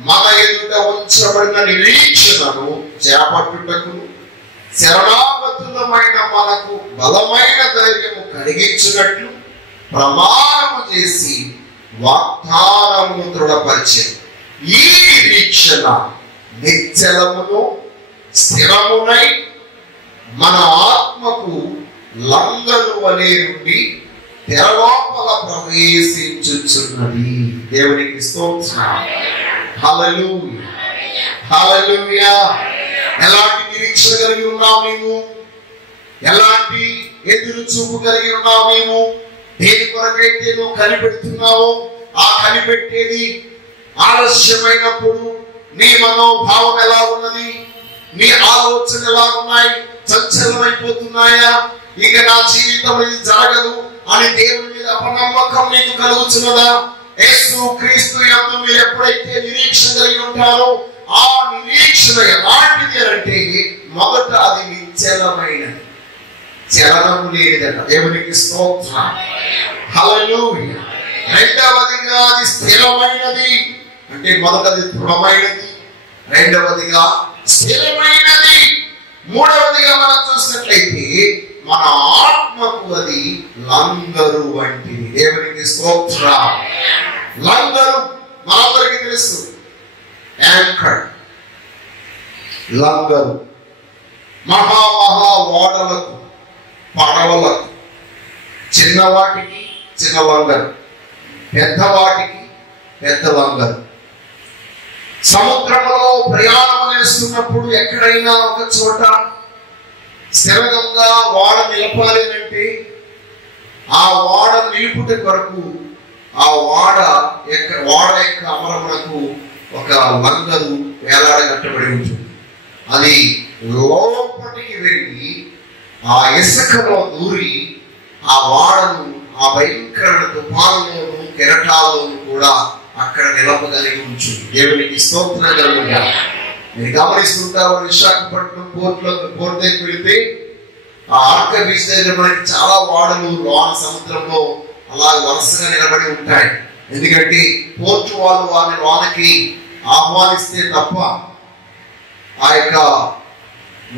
మన ఎదుట ఉంచబడిన నిరీక్షణను చేపట్టుటకు శరణాగతులమైన మనకు బలమైన ధైర్యము కలిగించినట్లు ప్రమాణము చేసి వాగ్దానమును దృఢపరిచెను. ఈ నిరీక్షణ నిశ్చలమును స్థిరమునై మన ఆత్మకు లంగరు వలె నుండి తెరలోపల ప్రవేశించుచున్నది. దేవునికి స్తోత్రం. హల్లెలూయా, హల్లెలూయా. ఎలాంటి నిరీక్షణ కలిగి ఉన్నావు నీవు? ఎలాంటి ఎదురు చూపు కలిగి ఉన్నావు నీవు? దేని కొరకైతే నువ్వు కనిపెడుతున్నావో ఆ కనిపెట్టేది ఆలస్యమైనప్పుడు నీ మనోభావం ఎలా ఉన్నది? నీ ఆలోచన ఎలా ఉన్నాయి? చంచలమైపోతున్నాయా? ఇక నా జీవితం ఇది జరగదు అని దేవుని మీద అపనమ్మకం నీకు కలుగుతున్నదా? యేసుక్రీస్తు యందు మీరు ఎప్పుడైతే నిరీక్షణ కలిగి ఉంటారో ఆ నిరీక్షణ ఎలాంటిది అంటే మొదట అది నిశ్చలమైనది, చలనం లేదట. దేవునికి స్తోత్రం. హల్లెలూయా. రెండవదిగా అది స్థిరమైనది, అంటే మొదటది దృఢమైనది, రెండవదిగా స్థిరమైనది, మూడవదిగా మనం చూసినట్లయితే మన ఆత్మకు అది లంగరు వంటిది. దేవునికి స్తోత్రం. లంగరు మనందరికీ తెలుసు, యాంకర్, లంగరు. మహా ఓడలకు, పడవలకు, చిన్నవాటికి చిన్న లంగరు, పెద్దవాటికి పెద్ద లంగరు. సముద్రంలో ప్రయాణం చేస్తున్నప్పుడు ఎక్కడైనా ఒక చోట స్థిరంగా ఓడ నిలపాలి అంటే ఆ ఓడ నిలుపుట కొరకు ఆ ఓడ యొక్క అమరమునకు ఒక లంగరు వేలాడగట్టబడి ఉంటుంది. అది లోపలికి వెళ్ళి ఆ ఇసుకలో దూరి ఆ ఓడను ఆ భయంకర తుఫానులోను కెరటాలను కూడా అక్కడ నిలపగలిగి ఉంటుంది. దేవునికి స్తోత్రం కలుగుగా. మీరు గమనిస్తుంటారు, విశాఖపట్నం పోర్ట్ దగ్గరికి వెళితే ఆ ఆర్క బీచ్ దగ్గర మనకి చాలా ఓడలు లోన సముద్రంలో అలా వరుసగా నిలబడి ఉంటాయి. ఎందుకంటే పోర్టు వాళ్ళు వారిని లోనకి ఆహ్వానిస్తే తప్ప ఆ యొక్క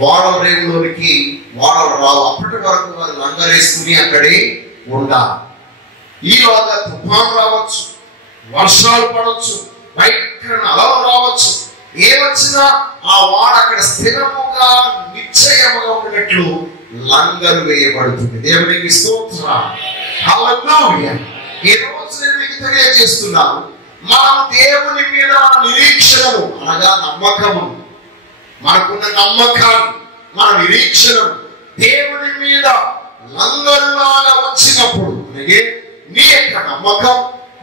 ఓడల రేవులోనికి ఓడలు రావు. అప్పటి వరకు వారు లంగరేసుకుని అక్కడే ఉండాలి. ఈలోగా తుఫాను రావచ్చు, వర్షాలు పడవచ్చు, భయంకర అలలు రావచ్చు, ఏమొచ్చినా ఆ వాడ అక్కడ స్థిరముగా నిశ్చయముగా ఉన్నట్లు లంగరు వేయబడుతుంది. దేవునికి స్తోత్రం. హల్లెలూయా. ఈ రోజు నేను మీకు తెలియజేస్తున్నాను, మనం దేవుని మీద మన నిరీక్షణను అనగా నమ్మకము, మనకున్న నమ్మకాన్ని, మన నిరీక్షణను దేవుని మీద లంగరులాగా వచ్చినప్పుడు నీ యొక్క నమ్మకం,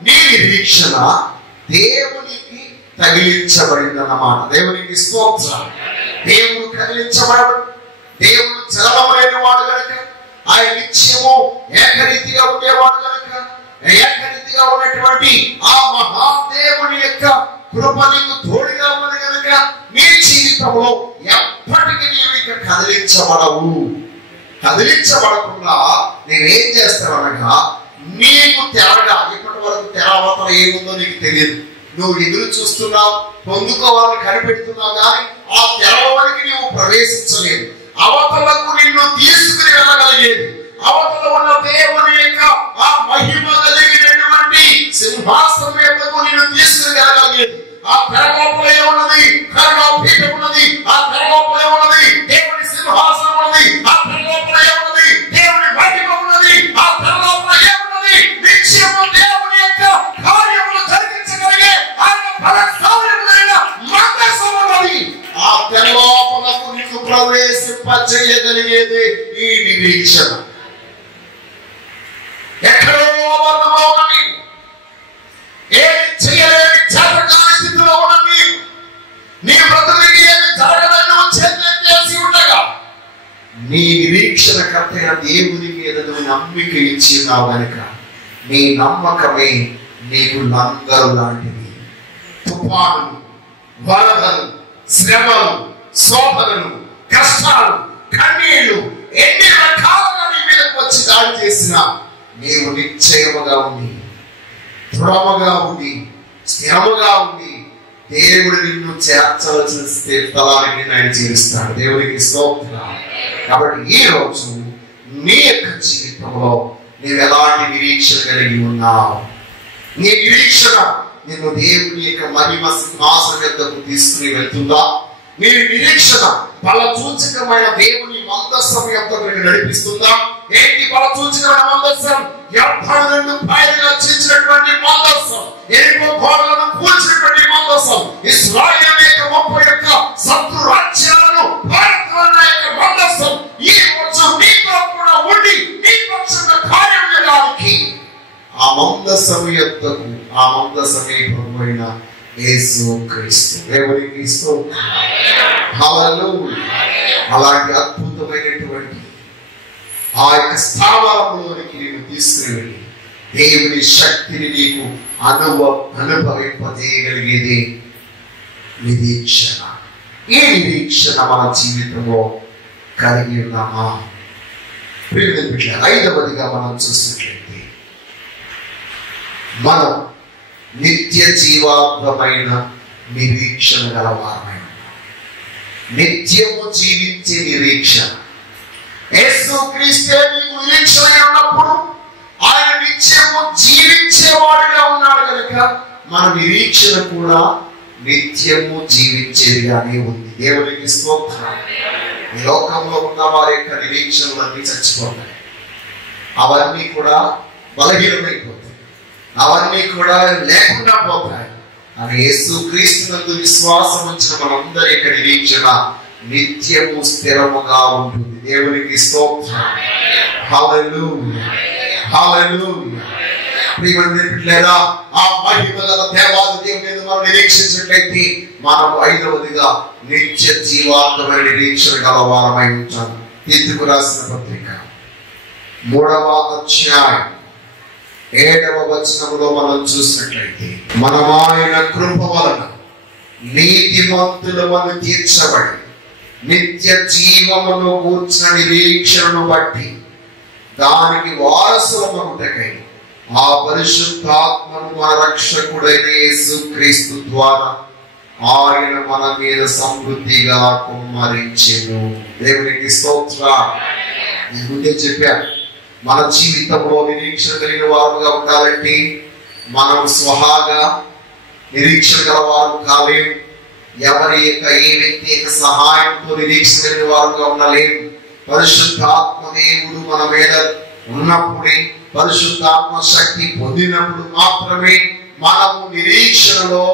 నీ నిరీక్షణ దేవునికి తగిలించబడిందన్నమాట. దేవునికి స్తోత్రం. దేవుడు కదిలించబడడు, దేవుడు చలనమైన వాడు కనుక, ఆయన నిత్యము ఏకరీతిగా ఉండేవాడు కనుక, ఏకరీతిగా ఉన్నటువంటి ఆ మహాదేవుని యొక్క కృప నీకు తోడుగా ఉన్నది కనుక నీ జీవితంలో ఎప్పటికీ నీవు ఇక కదిలించబడవు. కదిలించబడకుండా నేనేం చేస్తాననగా, నీకు తెరగా ఇప్పటి వరకు తెర అవతల ఏముందో నీకు తెలియదు. నువ్వు ఎదురు చూస్తున్నావు, పొందుకోవాలని కనిపెడుతున్నావు, కానీ ఆ తెరవరికి నువ్వు ప్రవేశించలేదు. అవతలకు నిన్ను తీసుకుని వెళ్ళగలిగేది, అవతల ఉన్న దేవుని యొక్క ఆ మహిమ కలిగినటువంటి సింహాసనం మీదకు నిన్ను తీసుకెళ్ళగలిగేది. ఆ తెర లోపల ఏమున్నది? కరుణాపీఠం ఉన్నది. ఆ తెర లోపల ఏమున్నది? దేవుని సింహాసనం ఉన్నది. ఆ తెర లోపల ఏమున్నది? దేవుని మహిమ ఉన్నది. ఆ తెర లోపల ఏమున్నది? నిత్యము దేవుని యొక్క కార్యములు జరిగించగలిగే ఆయన బలశాలైన మందసం ఉన్నది. ఆ తెర లోపలకు నిన్ను ప్రవేశింపచేయగలిగేది ఈ నిరీక్షణ. ఎక్కడో వర్ణంలో ఉన్నది, ఏమి చేయలేని చేతకాని స్థితిలో ఉన్న నీ బ్రతుకుకి ఏమి జరగదని చేసి ఉండగా నీ నిరీక్షణకర్త దేవుని మీద నువ్వు నమ్మిక ఇచ్చి ఉన్నావు కనుక నీ నమ్మకమే నీకు లంగరు లాంటిది. తుఫానులు, వరదలు, శ్రమలు, శోధనలు, కష్టాలు, కన్నీళ్లు ఎన్ని రకాలుగా నీ మీదకు వచ్చి దాడి చేసినా నీవు నిశ్చయముగా ఉండి, దృఢముగా ఉండి, స్థిరముగా ఉండి దేవుడు నిన్ను చేర్చవలసిన స్థలానికి ఆయన చేరుస్తాడు. దేవునికి స్తోత్రం. కాబట్టి ఈ రోజు నీ యొక్క జీవితంలో నీవు ఎలాంటి నిరీక్షణ కలిగి ఉన్నావు? నీ నిరీక్షణ నిన్ను దేవుని యొక్క మహిమ సింహాసనం యొద్దకు తీసుకుని వెళ్తుందా? నీ నిరీక్షణ బలసూచకమైన దేవుని మందస్సం యొద్దకు నిన్ను నడిపిస్తుందా? ఏంటి బలసూచకమైన మందస్సం? యెహోవాను పైగా చేసినటువంటి మందస్సం, ఎరికో గోడలను కూల్చినటువంటి మందస్సం, ఇశ్రాయేలు యొక్క 30 యొక్క శత్రు రాజ్యాలను పారద్రోలిన యొక్క మందస్సం ఈ రోజు నీతో కూడా ఉండి నీ పక్షంగా కార్యం చేయడానికి ఆ మందస్సం యొద్దకు, ఆ మందస్సమే ప్రభువైన యేసు క్రీస్తు. దేవునికి స్తోత్రం. హల్లెలూయా. అలాంటి అద్భుతమైనటువంటి ఆ యొక్క స్థావరంలోనికి నేను తీసుకుని వెళ్ళి దేవుని శక్తిని నీకు అనుభవింపజేయగలిగేది నిరీక్షణ. ఈ నిరీక్షణ మన జీవితంలో కలిగి ఉన్నామా? ఐదవదిగా మనం చూసినట్లయితే మనం నిత్య జీవాత్మమైన నిరీక్షణ గలవారమై ఉన్నాం. నిత్యము జీవించే నిరీక్షణ. యేసుక్రీస్తే నీకు నిరీక్షణ ఉన్నప్పుడు ఆయన నిత్యము జీవించేవాడుగా ఉన్నాడు కనుక మన నిరీక్షణ కూడా నిత్యము జీవించేదిగానే ఉంది. దేవునికి స్తోత్రం. ఈ లోకంలో ఉన్న వారి యొక్క నిరీక్షణలన్నీ చచ్చిపోతాయి. అవన్నీ కూడా బలహీనమైపోతాయి. అవన్నీ కూడా లేకుండా పోతాయి. అని యేసుక్రీస్తునందు విశ్వాసం ఉంచిన మనందరి యొక్క నిరీక్షణ నిత్యము స్థిరముగా ఉంటుంది. దేవునికి స్తోత్రం. హల్లెలూయా. హల్లెలూయా. ప్రియమైన ఆ మహిమ గల దేవాది దేవుని మీద మనం నిరీక్షించినట్లయితే మనం ఐదవదిగా నిత్య జీవాత్మమైన నిరీక్షణ గలవారమై ఉంటాము. తీతుకు రాసిన పత్రిక 3వ అధ్యాయం 7వ వచనములో మనం చూసినట్లయితే మనం ఆయన కృప వలన నీతిమంతులమని తీర్చబడి నిత్య జీవమును కూర్చిన నిరీక్షణను బట్టి దానికి వారసులమగుటకై ఆ పరిశుద్ధాత్మను మన రక్షకుడైన యేసుక్రీస్తు ద్వారా ఆయన మన మీద సమృద్ధిగా కుమ్మరించెను. దేవునికి స్తోత్రం. నేను ముందే చెప్పాను, మన జీవితంలో నిరీక్షణ కలిగిన వారుగా ఉండాలంటే మనం స్వహాగా నిరీక్షణ గల వారు కాలేము. ఎవరి యొక్క ఏ వ్యక్తి యొక్క సహాయంతో నిరీక్షణ కలిగిన వారుగా ఉండలేము. పరిశుద్ధాత్మ దేవుడు మన మీద ఉన్నప్పుడే, పరిశుద్ధాత్మ శక్తి పొందినప్పుడు మాత్రమే మనము నిరీక్షణలో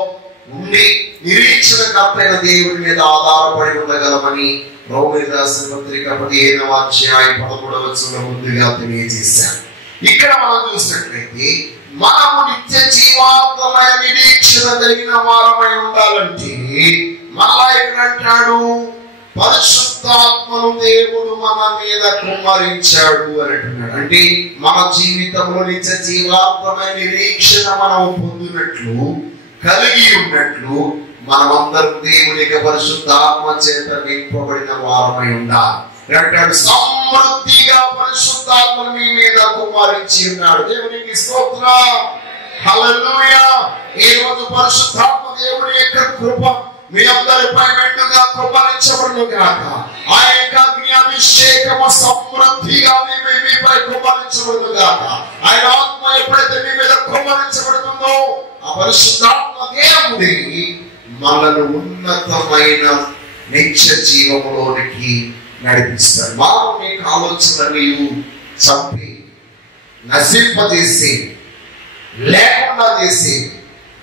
ఉండి నిరీక్షణకర్తైన దేవుడి మీద ఆధారపడి ఉండగలమని రోమీయులకు రాసిన పత్రిక 15వ అధ్యాయం 13వ వచనంలో ముందుగా తెలియజేశారు. ఇక్కడ మనం చూసినట్లయితే మనము నిత్య జీవాత్మమైన నిరీక్షణ కలిగిన వారమై ఉండాలంటే మళ్ళా ఎక్కడంటాడు? పరిశుద్ధాత్మను దేవుడు మన మీద కుమ్మరించాడు అని అంటున్నాడు. అంటే మన జీవితంలో నిత్య జీవాత్మమైన నిరీక్షణ మనం పొందినట్లు, కలిగి ఉన్నట్లు మనమందరం దేవునికి పరిశుద్ధాత్మ చేత నింపబడిన వారమై ఉండాలి. అంటాడు సమృద్ధిగా పరిశుద్ధాత్మను మీ మీద కుమ్మరించి ఉన్నాడు. దేవునికి స్తోత్రం. హల్లెలూయా. ఈ రోజు పరిశుద్ధాత్మ దేవుని యొక్క కృప మీ అందరిపై మెండుగా కుమ్మరించబడును గాక. ఆయన యొక్క అగ్ని అభిషేకము సమృద్ధిగా మీపై కుమ్మరించబడును గాక. ఆయన ఆత్మ ఎప్పుడైతే మీ మీద కుమ్మరించబడుతుందో ఆ పరిశుద్ధాత్మ దేవుడి మనల్ని ఉన్నతమైన నిత్య జీవములోనికి నడిపిస్తాడు. మానవుని ఆలోచనలు చంపి నశింపజేసి లేకుండా చేసి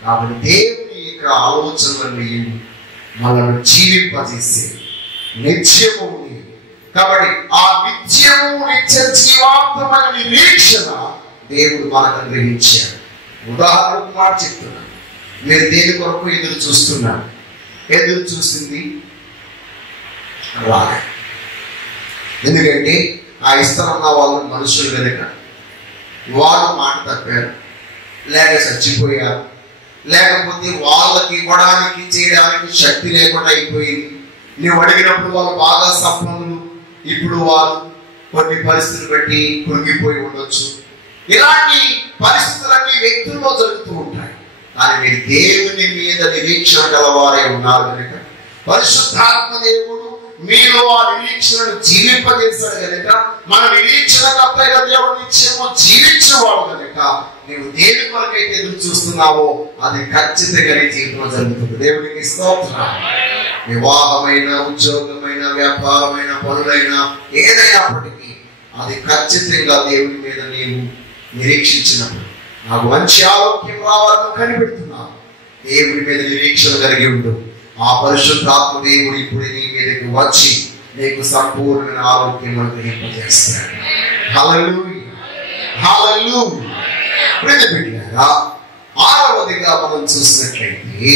కాబట్టి దేవుని యొక్క ఆలోచనలు మనల్ని జీవింపజేసి నిత్యము. కాబట్టి ఆ నిత్యము నిత్య జీవాంతమైన నిరీక్షణ దేవుడు మనకు గ్రహించాడు. ఉదాహరణకు మాట చెప్తున్నాను. మీరు దేని కొరకు ఎదురు చూస్తున్నారు? ఎదురు చూసింది రాలే. ఎందుకంటే ఆ ఇస్తారన్న వాళ్ళు మనుషులు కనుక వాళ్ళు మాట తప్పారు, లేక చచ్చిపోయారు, లేకపోతే వాళ్ళకి ఇవ్వడానికి చేయడానికి శక్తి లేకుండా అయిపోయింది. నువ్వు అడిగినప్పుడు వాళ్ళు బాగా సంపన్నులు, ఇప్పుడు వాళ్ళు కొన్ని పరిస్థితులు బట్టి కృంగిపోయి ఉండొచ్చు. ఇలాంటి పరిస్థితులన్నీ వ్యక్తుల్లో జరుగుతూ ఉంటాయి. కానీ మీరు దేవుని మీద నిరీక్షణ గలవారే ఉన్నారు కనుక పరిశుద్ధాత్మ దేవుడు మీలో ఆ నిరీక్షణను జీవింపజేశాడు కనుక మన నిరీక్షణ కర్తగా దేవుడు నిత్యము జీవించేవాడు కనుక నీవు దేని కొరకైతే ఎదురు చూస్తున్నావో అది ఖచ్చితంగా నీ జీవితంలో జరుగుతుంది. దేవునికి స్తోత్రం. వివాహమైన, ఉద్యోగమైన, వ్యాపారమైన, పనులైన ఏదైనప్పటికీ అది ఖచ్చితంగా దేవుని మీద నీవు నిరీక్షించినప్పుడు నాకు మంచి ఆరోగ్యం రావాలని కనిపెడుతున్నావు. దేవుని మీద నిరీక్షణ కలిగి ఉండు. ఆ పరిశుద్ధాత్మ దేవుడు ఇప్పుడు నీ మీదకి వచ్చి నీకు సంపూర్ణ ఆరోగ్యం అనుగ్రహింపజేస్తాడు. హల్లెలూయా, హల్లెలూయా. ప్రియమైన ఆరవదిగా మనం చూసినట్లయితే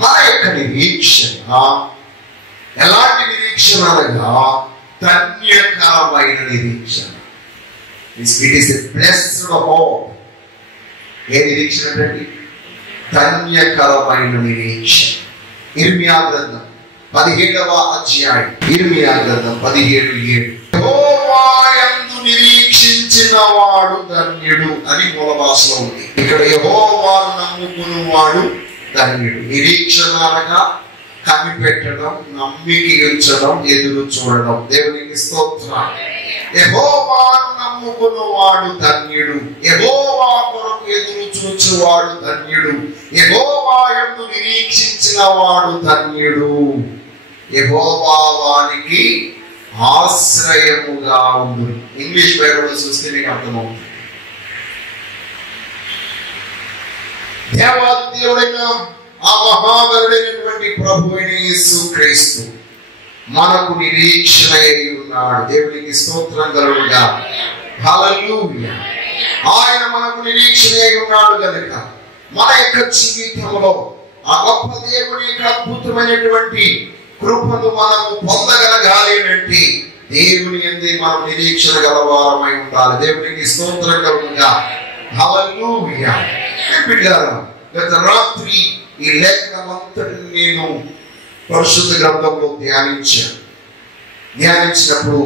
మన యొక్క నిరీక్షణ ఎలాంటి నిరీక్షణ అనగా ధన్యకరమైన నిరీక్షణ. It is a blessed hope. ఏ నిరీక్షణ అంటే ధన్యకరమైన నిరీక్షణ. ఇర్మియా గ్రంథం 17వ అధ్యాయం, ఇర్మియా గ్రంథం 17:7 యెహోవా యందు నిరీక్షించిన వాడు ధన్యుడు అని మూల భాషలో ఉంది. ఇక్కడ యెహోవాను నమ్ముకున్నవాడు ధన్యుడు. నిరీక్షణ అనగా కనిపెట్టడం, నమ్మిక ఉంచడం, ఎదురు చూడడం. దేవునికి స్తోత్రం. యెహోవాను నమ్ముకున్నవాడు ధన్యుడు. యెహోవా కొరకు ఎదురు చూచువాడు ధన్యుడు. యెహోవా యందు నిరీక్షించిన వాడు ధన్యుడు. యెహోవా వానికి ఆశ్రయముగా ఉండు. ఇంగ్లీష్ బైబిల్ చూస్తే మీకు అర్థమవుతుంది. దేవాది దేవుడైన ఆ మహాగరుడైనటువంటి ప్రభువైన యేసు క్రీస్తు మనకు నిరీక్షణ అయి ఉన్నాడు. దేవునికి స్తోత్రం కలుగుగా. హల్లెలూయా. ఆయన మనకు నిరీక్షణ అయి ఉన్నాడు కనుక మన యొక్క జీవితంలో ఆ గొప్ప దేవుని యొక్క అద్భుతమైనటువంటి కృపను మనము పొందగలగాలి అంటే దేవుని యందు మనం నిరీక్షణ గలవారమై ఉండాలి. దేవునికి స్తోత్రం కలుగుగా. హల్లెలూయా. గత రాత్రి ఈ లేఖనమంతటిని నేను పరిశుద్ధ గ్రంథంలో ధ్యానించినప్పుడు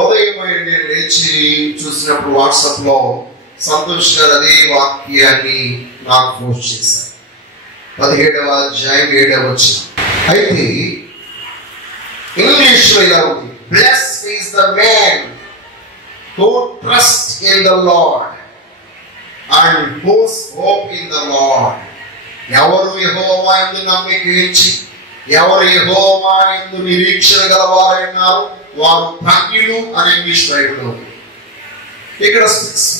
ఉదయం నేను లేచి చూసినప్పుడు వాట్సాప్ లో సంతోష్ గారు అదే వాక్యాన్ని నాకు పోస్ట్ చేశారు. 17వ అధ్యాయం 7వ వచనం. అయితే ఇంగ్లీష్ లో ఇలా ఉంది, blessed is the man who trust in the Lord and whose hope in the Lord. ఎవరు యెహోవా యందు నమ్మిక ఉంచి ఎవరు యెహోవా యందు నిరీక్షణ గలవారైనారు వారు ధన్యులు అని ఇంగ్లీష్ బైబిల్లో ఉంది. ఇక్కడ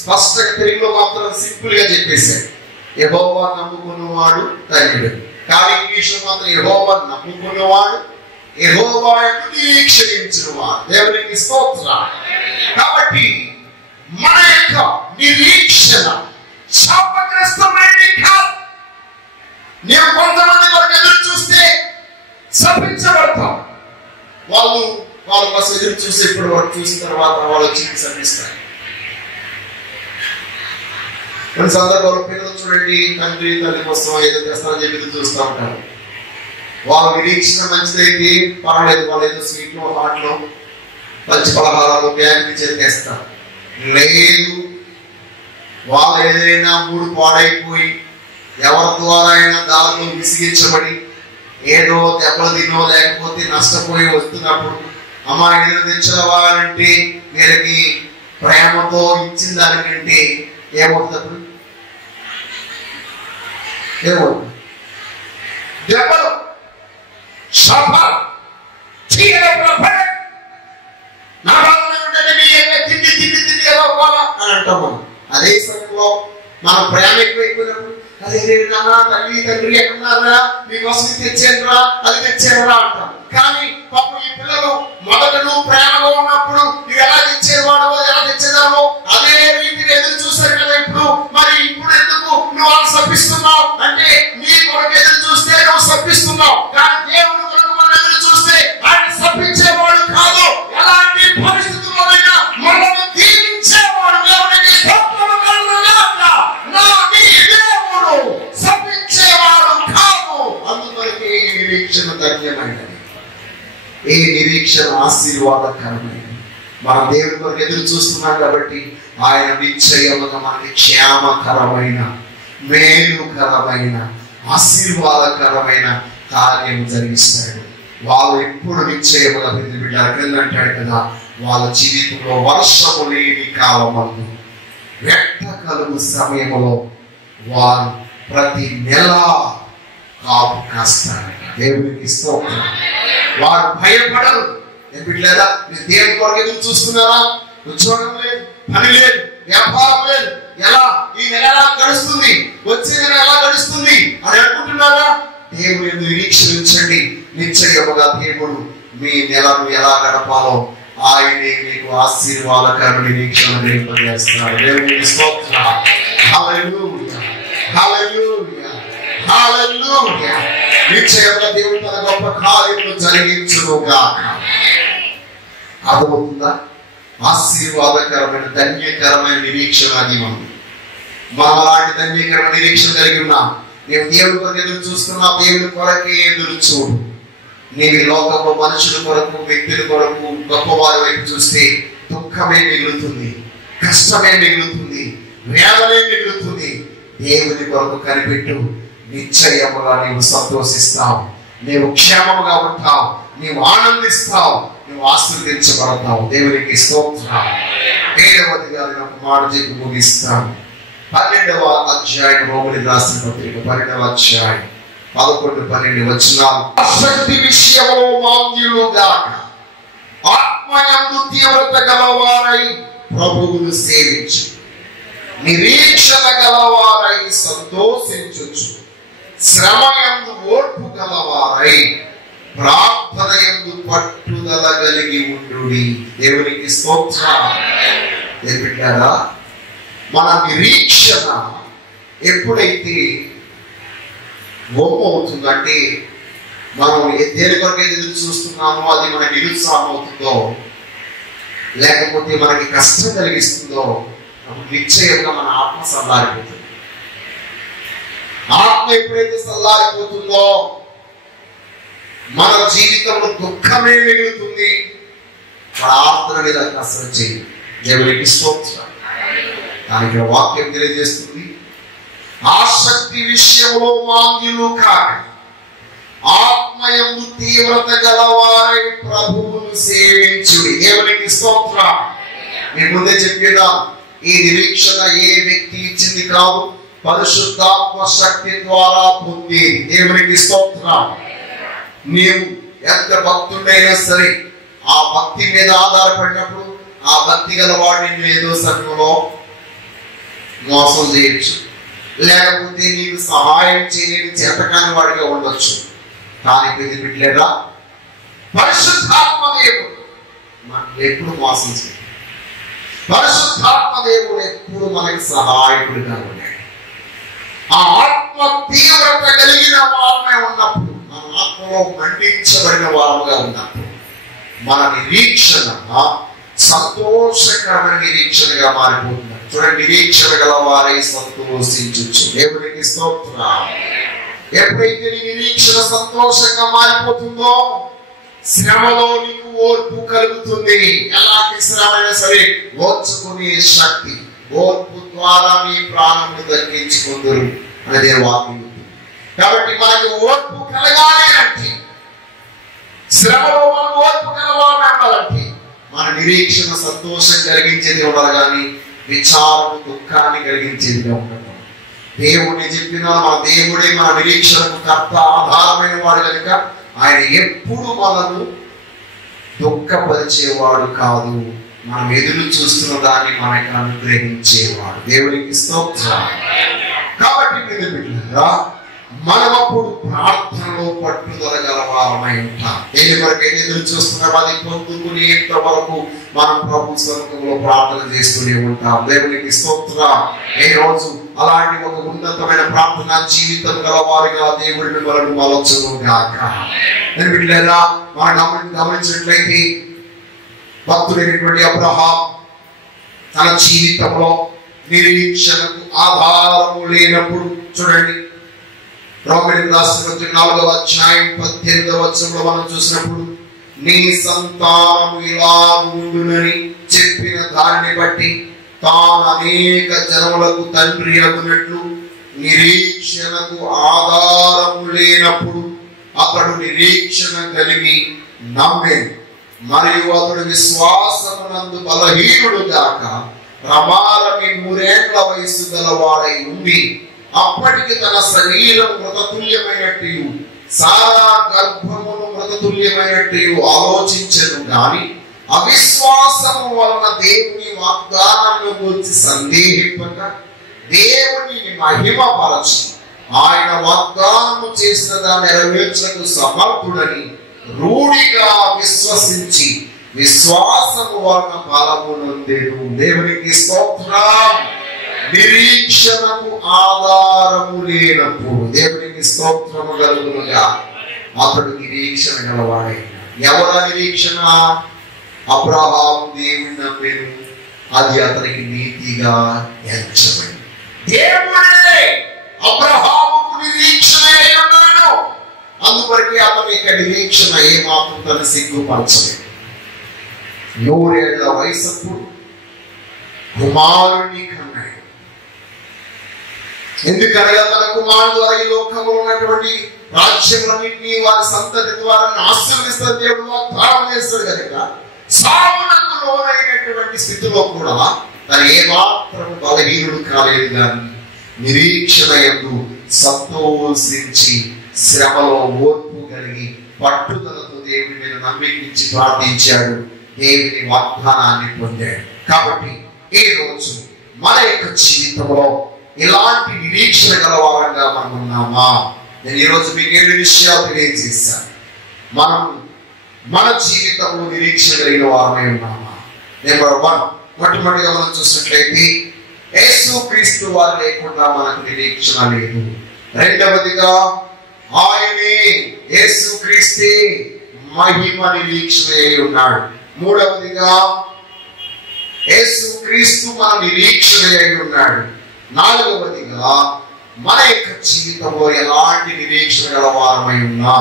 ఫస్ట్ తెలుగులో మాత్రం సింపుల్ గా చెప్పేశారు, యెహోవా నమ్ముకున్నవాడు ధన్యుడు. కానీ ఇంగ్లీష్ లో మాత్రం యెహోవా నమ్ముకున్నవాడు, యెహోవా యందు నిరీక్షించినవాడు. దేవునికి స్తోత్రం. కాబట్టి మన యొక్క నిరీక్షణ శాపగ్రస్తమైనది కాదు. నేను కొంతమంది వరకు ఎదురు చూస్తే శపించబడతాం. వాళ్ళు కోసం ఎదురు చూసి ఇప్పుడు వరకు చూసిన తర్వాత వాళ్ళు వచ్చి శపిస్తారు. కొన్ని సందర్భాలు పిల్లలు చూడండి, తండ్రి తల్లి కోసం ఏదో చేస్తారని చెప్పి చూస్తూ ఉంటారు. వాళ్ళ నిరీక్షణ మంచిదైతే పర్వాలేదు, వాళ్ళు ఏదో స్వీట్లో హాట్లో మంచి పలహారాలు బ్యాంకు చేస్తారు. లేదు, వాళ్ళు ఏదైనా మూడు పాడైపోయి ఎవరి ద్వారా అయినా దారిలో విసిగించబడి ఏదో దెబ్బలు తినో లేకపోతే నష్టపోయి వస్తున్నప్పుడు అమ్మా ఏదో తెచ్చావా అంటే వీళ్ళకి ప్రేమతో ఇచ్చిన దానికంటే ఏమవుతుంది అప్పుడు? ఏమవుతుంది? దెబ్బలు, శాపాలు, నా బాధలో ఉంటే తిండి తిండి తిండి ఎలా అవ్వాలా అని అంటాం మనం. అదే సమయంలో మనం ప్రేమ ఎక్కువైపోయినప్పుడు అదే నాన్న తల్లి తండ్రి ఎక్కడున్నారా, మీకోసం తెచ్చానురా అది తెచ్చానురా అంటాం. కానీ పాపం ఈ పిల్లలు మొదట నువ్వు ప్రేమగా ఉన్నప్పుడు నువ్వు ఎలా తెచ్చేవాడో ఎలా తెచ్చేదామో అదే రీతిని ఎదురు చూస్తారు కదా ఇప్పుడు. మరి ఇప్పుడు ఎందుకు నువ్వు వాళ్ళు సప్పిస్తున్నావు అంటే నీ కొరకు ఎదురు చూస్తే నువ్వు సప్పిస్తున్నావు. కానీ దేవుని కొరకు మనం ఎదురు చూస్తే ఆయన సప్పించేవాడు కాదు. ఎలాంటి పరిస్థితుల్లోనైనా మనల్ని దీవించేవాడు. దేవునికి స్తోత్రము కలుగునుగాక. నా నీ దేవుడు సప్పించేవాడు కాదు. అందువల్ల ఈ నిరీక్షణ ధన్యమైనది, ఈ నిరీక్షణ ఆశీర్వాదకరమైనది. మనం దేవుని కొరకు ఎదురు చూస్తున్నాం కాబట్టి ఆయన నిశ్చయముగా మనకి క్షేమకరమైన, మేలుకరమైన, ఆశీర్వాదకరమైన కార్యం జరిగిస్తాడు. వాళ్ళు ఎప్పుడు నిశ్చయముగా బిడ్డలు అంటాడు కదా, వాళ్ళ జీవితంలో వర్షము లేని కాలమందు వెట్ట కలుగు సమయంలో వారు ప్రతి నెల కాపు కాస్తారు. దేవునికి స్తోత్రం. వారు భయపడరు. బిడ్డలారా, మీరు దేవుని కొరకు ఎదురు చూస్తున్నారా? ఉద్యోగం లేదు, పని లేదు, వ్యాపారం లేదు, ఎలా ఈ నెల ఎలా గడుస్తుంది, వచ్చే నెల ఎలా గడుస్తుంది అని అనుకుంటున్నారా? దేవుని నిరీక్షించండి. నిశ్చయముగా దేవుడు మీ నెలను ఎలా గడపాలో ఆయనే మీకు ఆశీర్వాదకరమైన నిరీక్షణ నిర్వహిస్తాడు. దేవునికి స్తోత్రం. హల్లెలూయా, హల్లెలూయా, హల్లెలూయా. నిశ్చయముగా దేవుడు తన గొప్ప కార్యములు జరిగించునుగాక. అర్థమవుతుందా? ఆశీర్వాదకరమైన, ధన్యకరమైన నిరీక్షణ అది మనం అలాంటి ధన్యకరమైన నిరీక్షణ కలిగి ఉన్నాం. నేను దేవుని కొరకు ఎదురు చూస్తున్నా, దేవుని కొరకే ఎదురు చూడు. నీవు ఈ లోకంలో మనుషుల కొరకు, వ్యక్తుల కొరకు, గొప్పవారి వైపు చూస్తే దుఃఖమే మిగులుతుంది, కష్టమే మిగులుతుంది, వేదనే మిగులుతుంది. దేవుని కొరకు కనిపెట్టు. నిశ్చయముగా నీవు సంతోషిస్తావు, నీవు క్షేమముగా ఉంటావు, నీవు ఆనందిస్తావు, నువ్వు ఆశీర్వదించబడతావు. దేవునికి స్తోత్రం. 7వదిగా నేను ఒక మాట చెప్పి ముగిస్తాను. 12వ అధ్యాయం రోమీయులకు రాసిన పత్రిక 12వ అధ్యాయం 11-12 వచనాలు. ఆసక్తి విషయంలో మాంద్యులుగాక, ఆత్మయందు తీవ్రత గలవారై ప్రభువును సేవించు, నిరీక్షణ గలవారై సంతోషించుచు, శ్రమయందు ఓర్పు గలవారై ప్రార్థనయందు పట్టుదల కలిగి ఉండుడి. దేవునికి స్తోత్రం. ఏమిటారా, మన నిరీక్షణ ఎప్పుడైతే గొప్ప అవుతుందంటే, మనం దేని కొరకు ఎదురు చూస్తున్నామో అది మనకి నిరుత్సాహం అవుతుందో, లేకపోతే మనకి కష్టం కలిగిస్తుందో, నిశ్చయంగా మన ఆత్మ సల్లారిపోతుంది. ఆత్మ ఎప్పుడైతే సల్లారిపోతుందో మన జీవితంలో దుఃఖమే మిగులుతుంది. ప్రార్థన మీద అసలు చేయండి. దేవునికి స్తోత్రం. దానికి వాక్యం తెలియజేస్తుంది, ఆసక్తి విషయంలో మాంద్యులు కాక, ఆత్మయందు తీవ్రత గలవారై ప్రభువును సేవించుడి. దేవునికి స్తోత్రం. నేను ముందే చెప్పేదాం, ఈ నిరీక్షణ ఏ వ్యక్తి ఇచ్చింది కాదు, పరిశుద్ధాత్మ శక్తి ద్వారా పొందేది. దేవునికి స్తోత్రం. నీవు ఎంత భక్తుడైనా సరే ఆ భక్తి మీద ఆధారపడినప్పుడు ఆ భక్తి గల వాడిని ఏదో సమయంలో మోసం చేయొచ్చు, లేకపోతే నీకు సహాయం చేయలేని చేతకాని వాడిగా ఉండొచ్చు. కానీ బిడ్డలారా, పరిశుద్ధాత్మ దేవుడు మనకు ఎప్పుడు మోసం చేయడు. పరిశుద్ధాత్మ దేవుడు ఎప్పుడు మనకి సహాయకుడిగా ఉన్నాడు. ఆ ఆత్మ తీవ్రత కలిగిన వారమే ఉన్నప్పుడు, మన ఆత్మలో మండించబడిన వారముగా ఉన్నప్పుడు మన నిరీక్షణ సంతోషకరమైన నిరీక్షణగా మారిపోతుంది. చూడండి, నిరీక్షణ గల వారై సంతోషించు. దేవునికి స్తోత్రం. ఎప్పుడైతే నీ నిరీక్షణ సంతోషంగా మారిపోతుందో శ్రమలో నీకు ఓర్పు కలుగుతుంది. ఎలాంటి శ్రమ అయినా సరే ఓర్చుకునే శక్తి, ఓర్పు ద్వారా నీ ప్రాణమును దక్కించుకుందరు అనేది వాక్యం. కాబట్టి మనకు ఓర్పు కలగాలి అంటే, శ్రమలో మనం ఓర్పు కలగాలంటే మన నిరీక్షణ సంతోషం కలిగించేది ఉండాలి. కానీ విచారము దుఃఖాన్ని కలిగించేదిగా ఉండటం. దేవుడిని చెప్పిన మన దేవుడే మన నిరీక్షణకు కర్త ఆధారమైన వాడు కనుక ఆయన ఎప్పుడు మనను దుఃఖపరిచేవాడు కాదు, మనం ఎదురు చూస్తున్న దాన్ని మనకి అనుగ్రహించేవాడు. దేవునికి స్తోత్రం. కాబట్టి బిడ్డలారా, మనం అప్పుడు ప్రార్థనలో పట్టుదల గలవారమై ఉంటాం. దేని వరకైతే ఎదురు చూస్తున్నాం అది పొందుకునేంత వరకు మనం ప్రభు సముఖంలో ప్రార్థన చేస్తూనే ఉంటాం. దేవునికి స్తోత్రం. ఈ రోజు అలాంటి ఒక ఉన్నతమైన ప్రార్థన జీవితం గలవారిగా దేవుడిని మనల్ని మలచును గాక. బిడ్డలారా, మనం గమనించినట్లయితే భక్తుడైనటువంటి అబ్రహాం తన జీవితంలో నిరీక్షణకు ఆధారము లేనప్పుడు, చూడండి రోమీయులకు రాసిన పత్రిక 4వ అధ్యాయం 18వ వచనంలో మనం చూసినప్పుడు, నీ సంతానము ఇలా ఉండునని చెప్పిన దానిని బట్టి తాను అనేక జనములకు తండ్రి అగునట్లు నిరీక్షణకు ఆధారము లేనప్పుడు అతడు నిరీక్షణ కలిగి నమ్మెను. మరియు అతడు విశ్వాసమునందు బలహీనుడు గాక ప్రమాదమి 3 ఏళ్ల వయసు గలవాడై ఉండి అప్పటికి తన శరీరం మృతతుల్యమైనట్టు సారా గర్భమును మృతతుల్యమైనట్టు ఆలోచించను గాని అవిశ్వాసము వలన దేవుని వాగ్దానాన్ని గురించి సందేహింపక దేవుని మహిమపరచి ఆయన వాగ్దానము చేసిన దాన్ని నెరవేర్చకు సమర్థుడని రూఢిగా విశ్వసించి విశ్వాసము వలన బలము నొందెను. దేవునికి స్తోత్రం. నిరీక్షణకు ఆధారము లేనప్పుడు దేవునికి స్తోత్రము కలుగునుగా. అతడు నిరీక్షణ గలవాడైన. ఎవర నిరీక్షణ? అబ్రహాము దేవుని నమ్మెను, అది అతనికి నీతిగా ఎంచబడింది. దేవుడే అబ్రహాముకు నిరీక్షణ అయి ఉన్నాడు. అందువరకు అతని యొక్క నిరీక్షణ ఏమాత్రం తన సిగ్గుపరచలేదు. 100 ఏళ్ల వయసప్పుడు కుమారుని కన్నాడు. ఎందుకనగా తన కుమారుడు ద్వారా ఈ లోకంలో ఉన్నటువంటి రాజ్యములన్నింటినీ వారి సంతతి ద్వారా ఆశీర్వదిస్తాడు. దేవుడు వాగ్దానం చేస్తాడు కనుక సావునకు లోనైనటువంటి స్థితిలో కూడా తను ఏమాత్రం బలహీనుడు కాలేదు. కానీ నిరీక్షణ యందు సంతోషించి శ్రమలో ఓర్పు కలిగి పట్టుదలతో దేవుని మీద నమ్మికించి ప్రార్థించాడు. దేవుని వాగ్దానాన్ని పొందాడు. కాబట్టి ఈ రోజు మన యొక్క జీవితంలో ఇలాంటి నిరీక్షణ గలవారంగా మనం ఉన్నామా? నేను ఈరోజు మీకు 7 విషయాలు తెలియజేశాను. మనం మన జీవితంలో నిరీక్షణ కలిగిన వారమై ఉన్నామా? నెంబర్ 1, మొట్టమొదటిగా మనం చూసినట్లయితే యేసు క్రీస్తు వారు లేకుండా మనకు నిరీక్షణ లేదు. రెండవదిగా ఆయనే యేసు క్రీస్తే మహిమ నిరీక్షణ ఉన్నాడు. మూడవదిగా యేసు క్రీస్తు మన నిరీక్షణ అయి ఉన్నాడు. నాలుగవదిగా మన యొక్క జీవితంలో ఎలాంటి నిరీక్షణ గలవారమై ఉన్నా.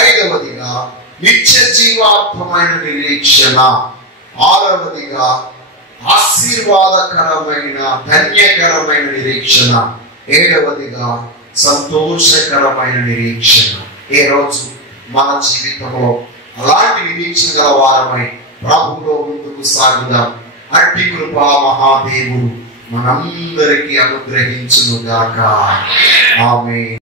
ఐదవదిగా నిత్య జీవాత్మమైన నిరీక్షణ. ఆరవదిగా ఆశీర్వాదకరమైన ధన్యకరమైన నిరీక్షణ. ఏడవదిగా సంతోషకరమైన నిరీక్షణ. ఏ రోజు మన జీవితంలో అలాంటి నిరీక్షణ గల వారమై ప్రభువులో ముందుకు సాగుదాం. అట్టి కృపా మహాదేవుడు మనందరికీ అనుగ్రహించును గాక. ఆమేన్.